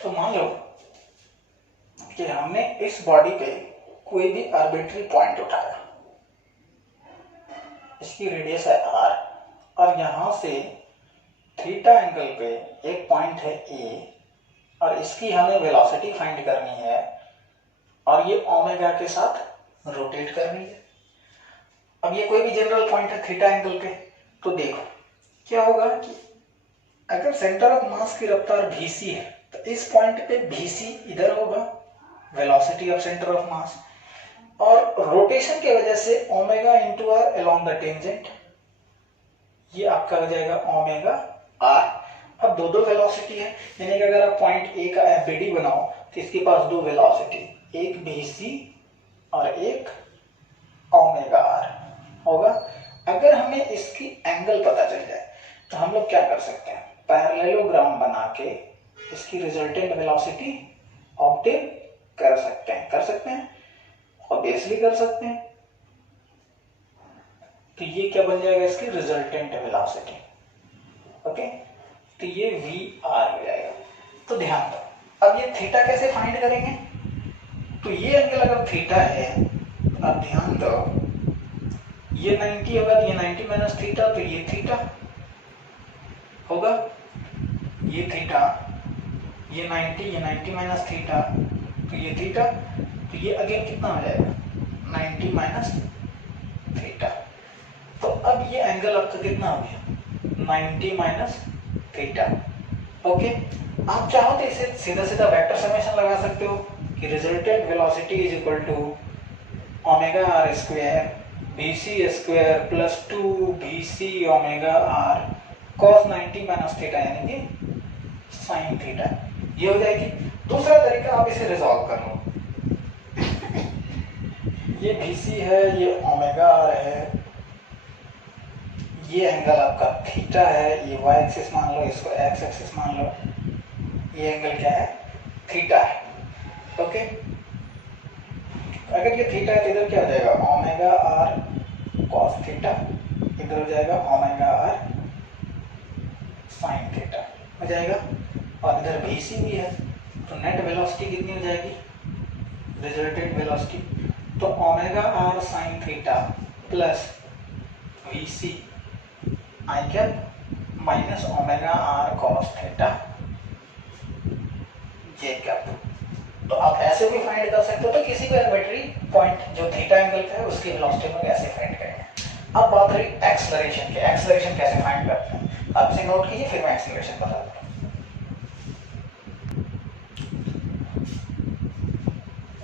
तो मान लो कि हमने इस बॉडी पे कोई भी आर्बिट्री पॉइंट उठाया, इसकी रेडियस है आर, और यहां से थीटा एंगल पे एक पॉइंट है ए, और इसकी हमें वेलोसिटी फाइंड करनी है, और ये ओमेगा के साथ रोटेट करनी है। अब ये कोई भी जनरल पॉइंट है थीटा एंगल पे, तो देखो क्या होगा कि अगर सेंटर ऑफ मास की रफ्तार भीसी है तो इस पॉइंट पे भीसी इधर होगा, velocity of centre of mass, और रोटेशन की वजह से omega into r along the tangent, ये आपका हो जाएगा ओमेगा आर। अब दो वेलोसिटी है, यानी कि अगर आप पॉइंट ए का एफबीडी बनाओ तो इसके पास 2 वेलोसिटी, एक बीसी और एक ओमेगा आर होगा। अगर हमें इसकी एंगल पता चल जाए तो हम लोग क्या कर सकते हैं, पैरेललोग्राम बना के इसकी रिजल्टेंट वेलोसिटी ऑब्टेन कर सकते हैं ऑब्वियसली कर सकते हैं। तो ये क्या बन जाएगा, इसकी रिजल्टेंट वेलोसिटी। ओके, तो ये वी आर हो जाएगा। तो ध्यान दो, अब ये थीटा कैसे फाइंड करेंगे। तो ये एंगल अगर थीटा है, अब ध्यान दो ये 90 होगा, तो ये 90 माइनस थीटा, तो ये थीटा होगा, ये थीटा, ये 90 माइनस थीटा, तो ये थीटा, तो ये अगेन कितना हो जाएगा 90 माइनस थीटा। तो अब ये एंगल आपका कितना हो गया 90 माइनस थीटा। ओके, आप चाहो तो इसे सीधा सीधा वेक्टर समेशन लगा सकते हो कि resultant velocity is equal to omega r square b c square plus 2 b c omega r cos 90 minus theta, यानी कि साइन थीटा, ये हो जाएगी। दूसरा तरीका आप इसे रिजॉल्व कर लो, ये बीसी है, ये ओमेगा आर है, ये एंगल आपका थीटा है, ये वाई एक्सिस मान लो, इसको एक्स एक्सिस मान लो, ये एंगल क्या है थीटा है। ओके, अगर ये थीटा है तो इधर क्या हो जाएगा ओमेगा आर कॉस थीटा, इधर हो जाएगा ओमेगा आर साइन थीटा हो जाएगा, और इधर बीसी भी है, तो नेट वेलोसिटी कितनी हो जाएगी, रिजल्टेंट वेलोसिटी, तो omega r sine theta plus v c i cap minus omega r cos theta j cap. तो आप ऐसे भी फाइंड कर सकते हो, तो किसी भी आर्बिट्री पॉइंट जो थीटा एंगल पे है उसकी वेलोसिटी में कैसे फाइंड करेंगे। अब बात रही एक्सेलरेशन की, एक्सेलरेशन कैसे फाइंड करते हैं, आपसे नोट कीजिए, फिर मैं एक्सेलरेशन बताता हूं।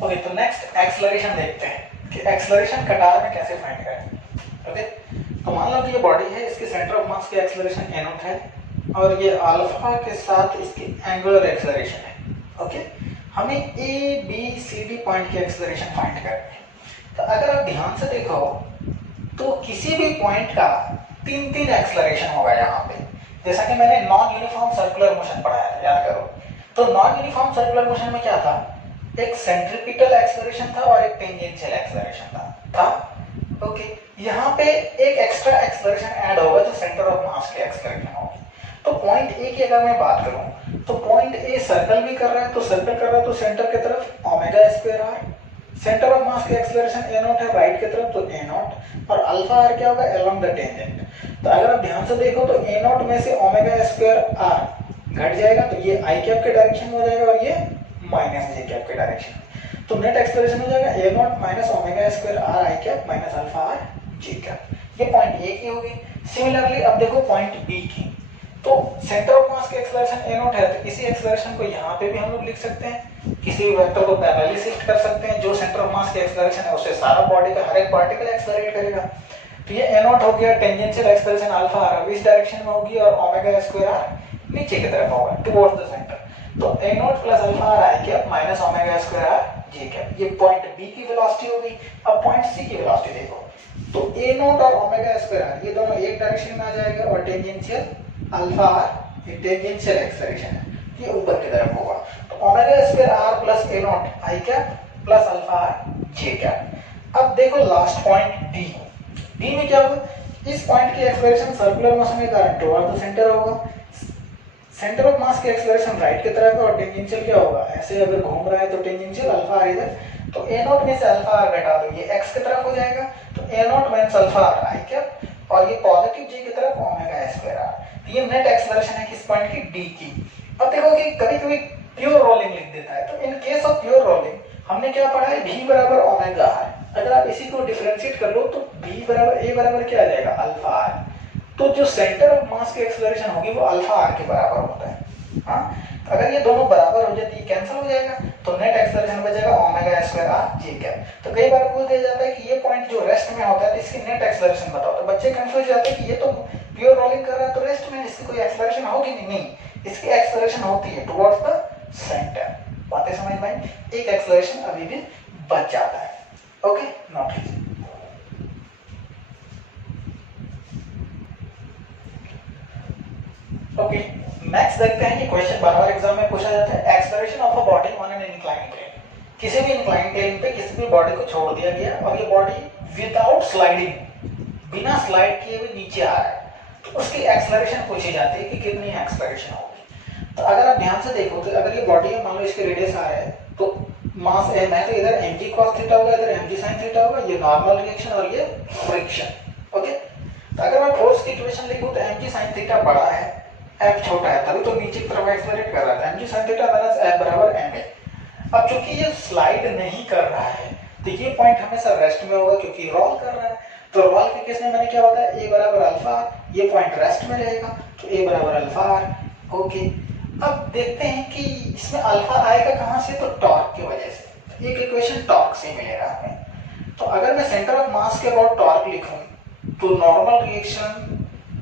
ओके, तो नेक्स्ट एक्सेलरेशन देखते हैं कि एक्सेलरेशन कटार में कैसे फाइंड करें। ओके, तो मान लो कि ये बॉडी है, इसके सेंटर ऑफ मास की एक्सेलरेशन n नॉट है, और ये अल्फा के साथ इसकी एंगुलर एक्सेलरेशन है। ओके, हमें a b c d point की एक्सेलरेशन फाइंड करनी है। तो अगर आप ध्यान से देखो तो किसी भी पॉइंट का 3 एक्सेलरेशन होगा यहाँ पे, जैसा कि मैंने नॉन यूनिफॉर्म सर्कुलर मोशन पढ़ाया था, याद करो। तो नॉन यूनिफॉर्म सर्कुलर मोशन में क्या था, एक सेंट्रीपिटल एक्सेलरेशन था और एक टेंजेंशियल एक्सेलरेशन था। ओके, यहाँ पे एक एक्स्ट्रा एक्सेलरेशन ऐड होगा जो सेंटर ऑफ मास की एक्सेलरेशन होगी। तो पॉइंट ए की अगर मैं बात करूं तो पॉइंट ए सर्कल भी कर रहा है, तो सर्कल कर रहा है तो सेंटर की तरफ omega square r, centre of mass की एक्सेलरेशन ए नॉट है राइट की तरफ, तो ए नॉट, और अल्फा आर क्या होगा अलोंग द टेंजेंट। तो अगर आप ध्यान से देखो तो ए नॉट में से ओमेगा स्क्वायर आर घट जाएगा, तो ये आई कैप के डायरेक्शन में हो जाएगा और ये माइनस जे कैप के डायरेक्शन में। तो नेट एक्सप्रेशन हो जाएगा A naught minus omega square R I cap minus alpha R J cap. ये पॉइंट ए की होगी। सिमिलरली अब देखो पॉइंट बी की, तो सेंटर ऑफ मास की एक्सेलरेशन ए नॉट है, तो इसी एक्सेलरेशन को यहाँ पे भी हम लोग लिख सकते हैं, किसी भी वेक्टर को पैरेलली शिफ्ट कर सकते हैं। जो सेंटर ऑफ मास की एक्सेलरेशन है उससे सारा बॉडी का हर एक पार्टिकल एक्सेलरेट करेगा। तो ये ए नॉट हो गया, टेंजेंशियल एक्सेलरेशन अल्फा आर अब इस डायरेक्शन में होगी और ओमेगा स्क्वायर आर नीचे की तरफ होगा टुवर्ड्स द सेंटर। तो ए naught plus alpha R I cap minus omega square R J cap, ये पॉइंट बी की वेलोसिटी होगी। अब पॉइंट सी की वेलोसिटी देखो, तो ए नॉट और ओमेगा स्क्वायर आर ये दोनों एक डायरेक्शन में आ जाएगा और टेंजेंशियल अल्फा आर ये टेंजेंशियल एक्सेलरेशन है, ये ऊपर की तरफ होगा। तो omega square R plus A naught I cap plus alpha R J cap. अब देखो लास्ट पॉइंट डी, डी में क्या होगा, इस पॉइंट की एक्सेलरेशन सर्कुलर मोशन के कारण टुवर्ड द सेंटर होगा। सेंटर ऑफ मास की एक्सेलरेशन राइट की तरफ है और टेंजेंशियल क्या होगा, ऐसे अगर घूम रहा है तो टेंजेंशियल अल्फा आर इधर, तो ए नॉट में से अल्फा आर घटा दो, ये एक्स की तरफ हो जाएगा, तो ए naught minus alpha R I cap और ये पॉजिटिव जी की तरफ ओमेगा स्क्वायर आर। ये नेट एक्सेलरेशन है किस पॉइंट की, डी की। अब देखो कि कभी-कभी प्योर रोलिंग लिख देता है, तो in case of pure rolling हमने क्या पढ़ा है, v बराबर ओमेगा आर। अगर आप इसी को डिफरेंशिएट कर लो तो v बराबर a बराबर क्या आ जाएगा, अल्फा आर। तो जो सेंटर ऑफ मास की एक्सेलरेशन होगी वो अल्फा आर के बराबर होता है। हाँ, अगर ये दोनों बराबर हो जाती है कैंसिल हो जाएगा, तो नेट एक्सेलरेशन बचेगा ओमेगा स्क्वायर आर जे कैप। तो कई बार पूछ दिया जाता है कि ये पॉइंट जो रेस्ट में होता है तो इसकी नेट एक्सेलरेशन बताओ, तो बच्चे कंफ्यूज हो जाते हैं कि ये तो प्योर रोलिंग कर रहा है तो रेस्ट में इसकी कोई एक्सेलरेशन होगी नहीं, इसकी एक्सेलरेशन होती है टुवर्ड्स द सेंटर। बातें समझ में आई, एक एक्सेलरेशन अभी भी बच जाता है। ओके, नोट कीजिए। ओके, नेक्स्ट देखते हैं कि क्वेश्चन बार बार एग्जाम में पूछा जाता है, acceleration of a body on an inclined plane. किसी भी इंक्लाइंड प्लेन पे किसी भी बॉडी को छोड़ दिया गया और ये बॉडी विदाउट स्लाइडिंग, बिना स्लाइड किए हुए नीचे आ रहा है, तो उसकी एक्सेलरेशन पूछी जाती है कि कितनी एक्सेलरेशन होगी। तो अगर आप ध्यान से देखो तो अगर ये बॉडी है, मान लो इसके रेडियस आर है, तो मास m है, तो इधर mg cos थीटा होगा, इधर mg sin थीटा होगा, ये नॉर्मल रिएक्शन और ये फ्रिक्शन। ओके, तो अगर मैं फोर्स की इक्वेशन लिखूं तो mg sin थीटा बड़ा है, f छोटा है, तभी तो नीचे की तरफ एक्सेलरेट कर रहा है, mg sin theta minus f बराबर ma। अब चूंकि ये स्लाइड नहीं कर रहा है तो ये पॉइंट हमेशा रेस्ट में होगा क्योंकि रोल कर रहा है। तो रोल के केस में मैंने क्या होता है, a बराबर अल्फा, ये पॉइंट रेस्ट में रहेगा, तो a बराबर अल्फा आर। ओके, अब देखते हैं कि इसमें अल्फा आएगा कहां से, तो टॉर्क की वजह से। एक इक्वेशन टॉर्क से मिलेगा हमें। तो अगर मैं सेंटर ऑफ मास के अबाउट टॉर्क लिखूं तो normal reaction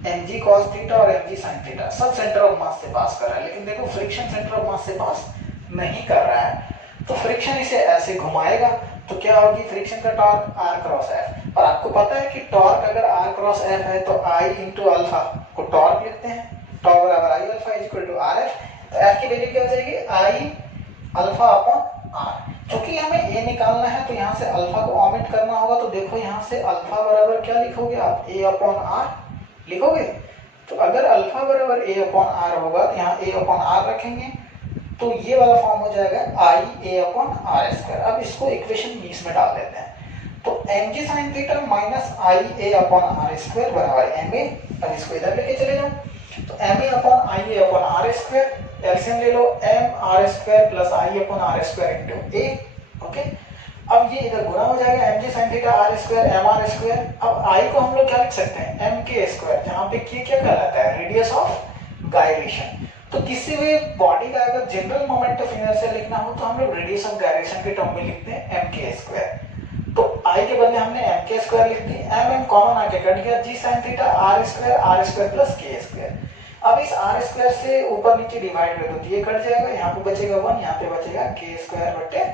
mg cos theta और mg sin theta sub centre of मास से पास कर रहा है, लेकिन देखो फ्रिक्शन सेंटर ऑफ मास से पास नहीं कर रहा है, तो फ्रिक्शन इसे ऐसे घुमाएगा, तो क्या होगी, फ्रिक्शन का टॉर्क r क्रॉस f। और आपको पता है कि टॉर्क अगर r क्रॉस f है तो I इंटू अल्फा को टॉर्क लिखते हैं, टॉर्क बराबर I alpha is equal to RF। तो f की वैल्यू क्या हो जाएगी, I अल्फा अपॉन r। क्योंकि हमें a निकालना है तो यहाँ से अल्फा को ओमिट करना होगा, तो देखो यहाँ से अल्फा बराबर क्या लिखोगे आप, a अपॉन r लिखोगे। तो अगर अल्फा बराबर a अपॉन r होगा तो यहाँ a अपॉन r रखेंगे, तो ये वाला फॉर्म हो जाएगा I a upon r square. अब इसको इक्वेशन 20 में डाल देते हैं, तो mg sin theta minus I a upon r square बराबर ma। अब इसको इधर लेके चले जाओ, तो ma upon I a upon r square, LCM ले लो, m r square plus I upon r square into a। Okay, अब ये इधर गुणा हो जाएगा, mg sin theta r square m r square. अब I को हम लोग क्या लिख सकते हैं, m k स्क्वायर, जहाँ पे k क्या कहलाता है, रेडियस ऑफ गायरेशन। तो किसी भी बॉडी का अगर जनरल मोमेंट ऑफ इनर्शिया लिखना हो तो हम लोग रेडियस ऑफ गायरेशन के टर्म में लिखते हैं mk स्क्वायर। तो I के बदले हमने mk स्क्वायर लिख दी, m कॉमन आके कट गया, g sin theta r square plus k square. अब इस r स्क्वायर से ऊपर नीचे डिवाइड कर दो तो ये कट जाएगा, यहाँ पे बचेगा 1, यहाँ पे बचेगा k स्क्वायर बटे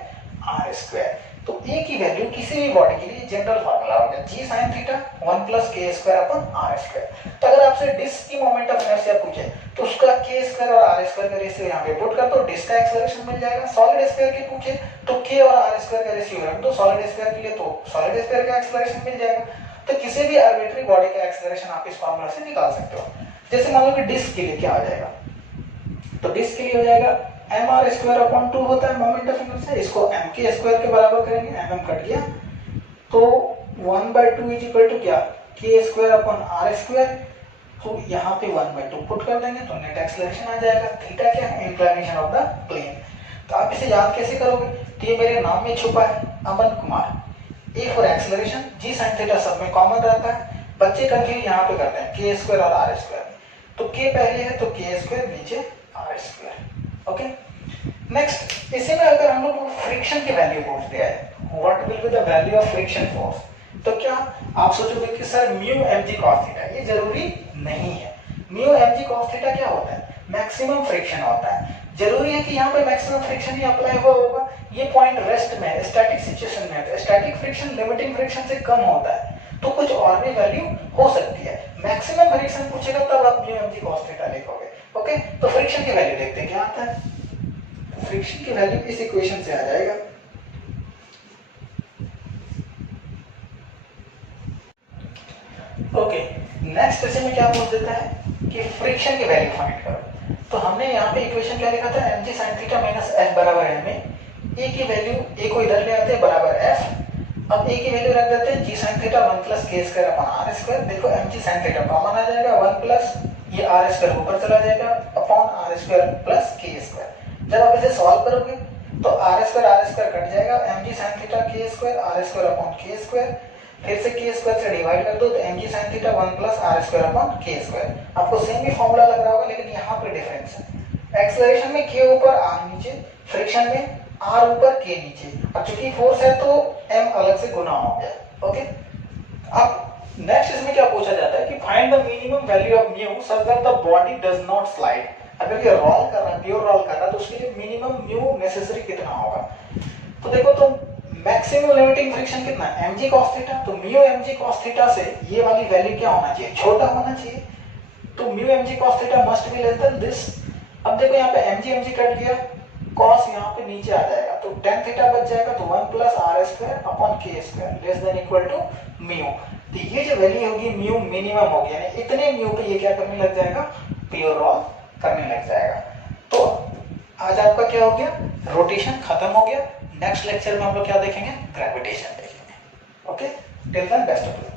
r स्क्वायर। तो a की वैल्यू किसी भी बॉडी के लिए जनरल फार्मूला हो गया g sin theta 1 plus k square upon r square. तो अगर आपसे डिस्क की मोमेंट ऑफ इनर्शिया पूछे तो उसका k स्क्वायर और r स्क्वायर का रेशियो यहाँ पे पुट कर दो, डिस्क का एक्सेलरेशन मिल जाएगा। सॉलिड स्फीयर की पूछे तो k और r स्क्वायर का रेशियो रख दो सॉलिड स्फीयर के लिए, तो सॉलिड स्फीयर का एक्सेलरेशन मिल जाएगा। तो किसी भी आर्बिट्री बॉडी का एक्सेलरेशन आप इस फार्मूला से निकाल सकते हो। जैसे मान लो कि डिस्क के लिए क्या आ जाएगा, तो डिस्क के लिए हो जाएगा mr स्क्वायर अपॉन 2 होता है मोमेंट ऑफ इनर्शिया, इसको mk स्क्वायर के बराबर करेंगे, mm कट गया, तो 1/2 इज इक्वल टू क्या, k square upon r square. तो यहाँ पे 1/2 पुट कर देंगे तो नेट एक्सेलरेशन आ जाएगा। थीटा क्या है? Inclination of the plane. तो आप इसे याद कैसे करोगे? तो ये मेरे नाम में छुपा है, Aman Kumar. A for acceleration, G sine theta सब में कॉमन रहता है। बच्चे कंफ्यूज यहाँ पे करते हैं के स्क्वायर और आर स्क्वायर। तो के पहले है तो के स्क्वायर, नीचे आर स्क्वायर। ओके, नेक्स्ट इसी में अगर हम लोग फ्रिक्शन की वैल्यू पूछ दिया है, what will be the value of friction force, तो क्या आप सोचोगे कि sir mu mg cos theta, ये जरूरी नहीं है। म्यू mg cos थीटा क्या होता है? मैक्सिमम फ्रिक्शन होता है। जरूरी है कि यहाँ पे मैक्सिमम फ्रिक्शन ही अप्लाई हुआ होगा? ये पॉइंट रेस्ट में है, स्टैटिक सिचुएशन में है, तो स्टैटिक फ्रिक्शन लिमिटिंग फ्रिक्शन से कम होता है, तो कुछ और भी वैल्यू हो सकती है। मैक्सिमम फ्रिक्शन पूछेगा तब आप म्यू mg cos थीटा लिखोगे। ओके, तो फ्रिक्शन की वैल्यू देखते हैं क्या आता है। फ्रिक्शन की वैल्यू इस इक्वेशन से आ जाएगा। ओके, नेक्स्ट क्वेश्चन में क्या पूछ देता है कि फ्रिक्शन की वैल्यू फाइंड करो। तो हमने यहाँ पे इक्वेशन क्या लिखा था, mg sin theta minus f बराबर है में a की वैल्यू, a को इधर ले आते हैं बराबर f। अब a की वैल्यू रख देते हैं g sin theta 1 plus k square upon r square. देखो mg sin थीटा कॉमन आ जाएगा, 1 प्लस ये r स्क्वायर ऊपर चला जाएगा upon r square plus k square. जब आप इसे सॉल्व करोगे तो r स्क्वायर कट जाएगा, mg sin theta k square r square upon k square, फिर से k स्क्वायर से डिवाइड कर दो तो mg sin theta 1 plus r square upon k square. आपको सेम ही फॉर्मूला लग रहा होगा, लेकिन यहाँ पे डिफरेंस है। एक्सेलरेशन में k ऊपर r नीचे, फ्रिक्शन में r ऊपर k नीचे। अब चूंकि फोर्स है तो m अलग से गुना हो गया। ओके, अब नेक्स्ट इसमें क्या पूछा जाता है कि find the minimum value of mu such that the body does not slide. अगर ये रोल कर रहा है, प्योर रोल कर रहा है, तो उसके लिए मिनिमम म्यू नेसेसरी कितना होगा। तो देखो, तो मैक्सिमम लिमिटिंग फ्रिक्शन कितना है, mg cos थीटा। तो म्यू mg cos थीटा से ये वाली वैल्यू क्या होना चाहिए, छोटा होना चाहिए। तो mu mg cos theta must be less than this. अब देखो यहाँ पे mg कट गया, cos यहाँ पे नीचे आ जाएगा, तो tan थीटा बच जाएगा, तो 1 plus r square upon k square less than equal to mu. तो ये जो वैल्यू होगी म्यू मिनिमम होगी, यानी इतने म्यू पे ये क्या करने लग जाएगा, प्योर रोल करने लग जाएगा। तो आज आपका क्या हो गया, रोटेशन खत्म हो गया। नेक्स्ट लेक्चर में हम लोग क्या देखेंगे, ग्रेविटेशन देखेंगे। Okay, till then best of luck.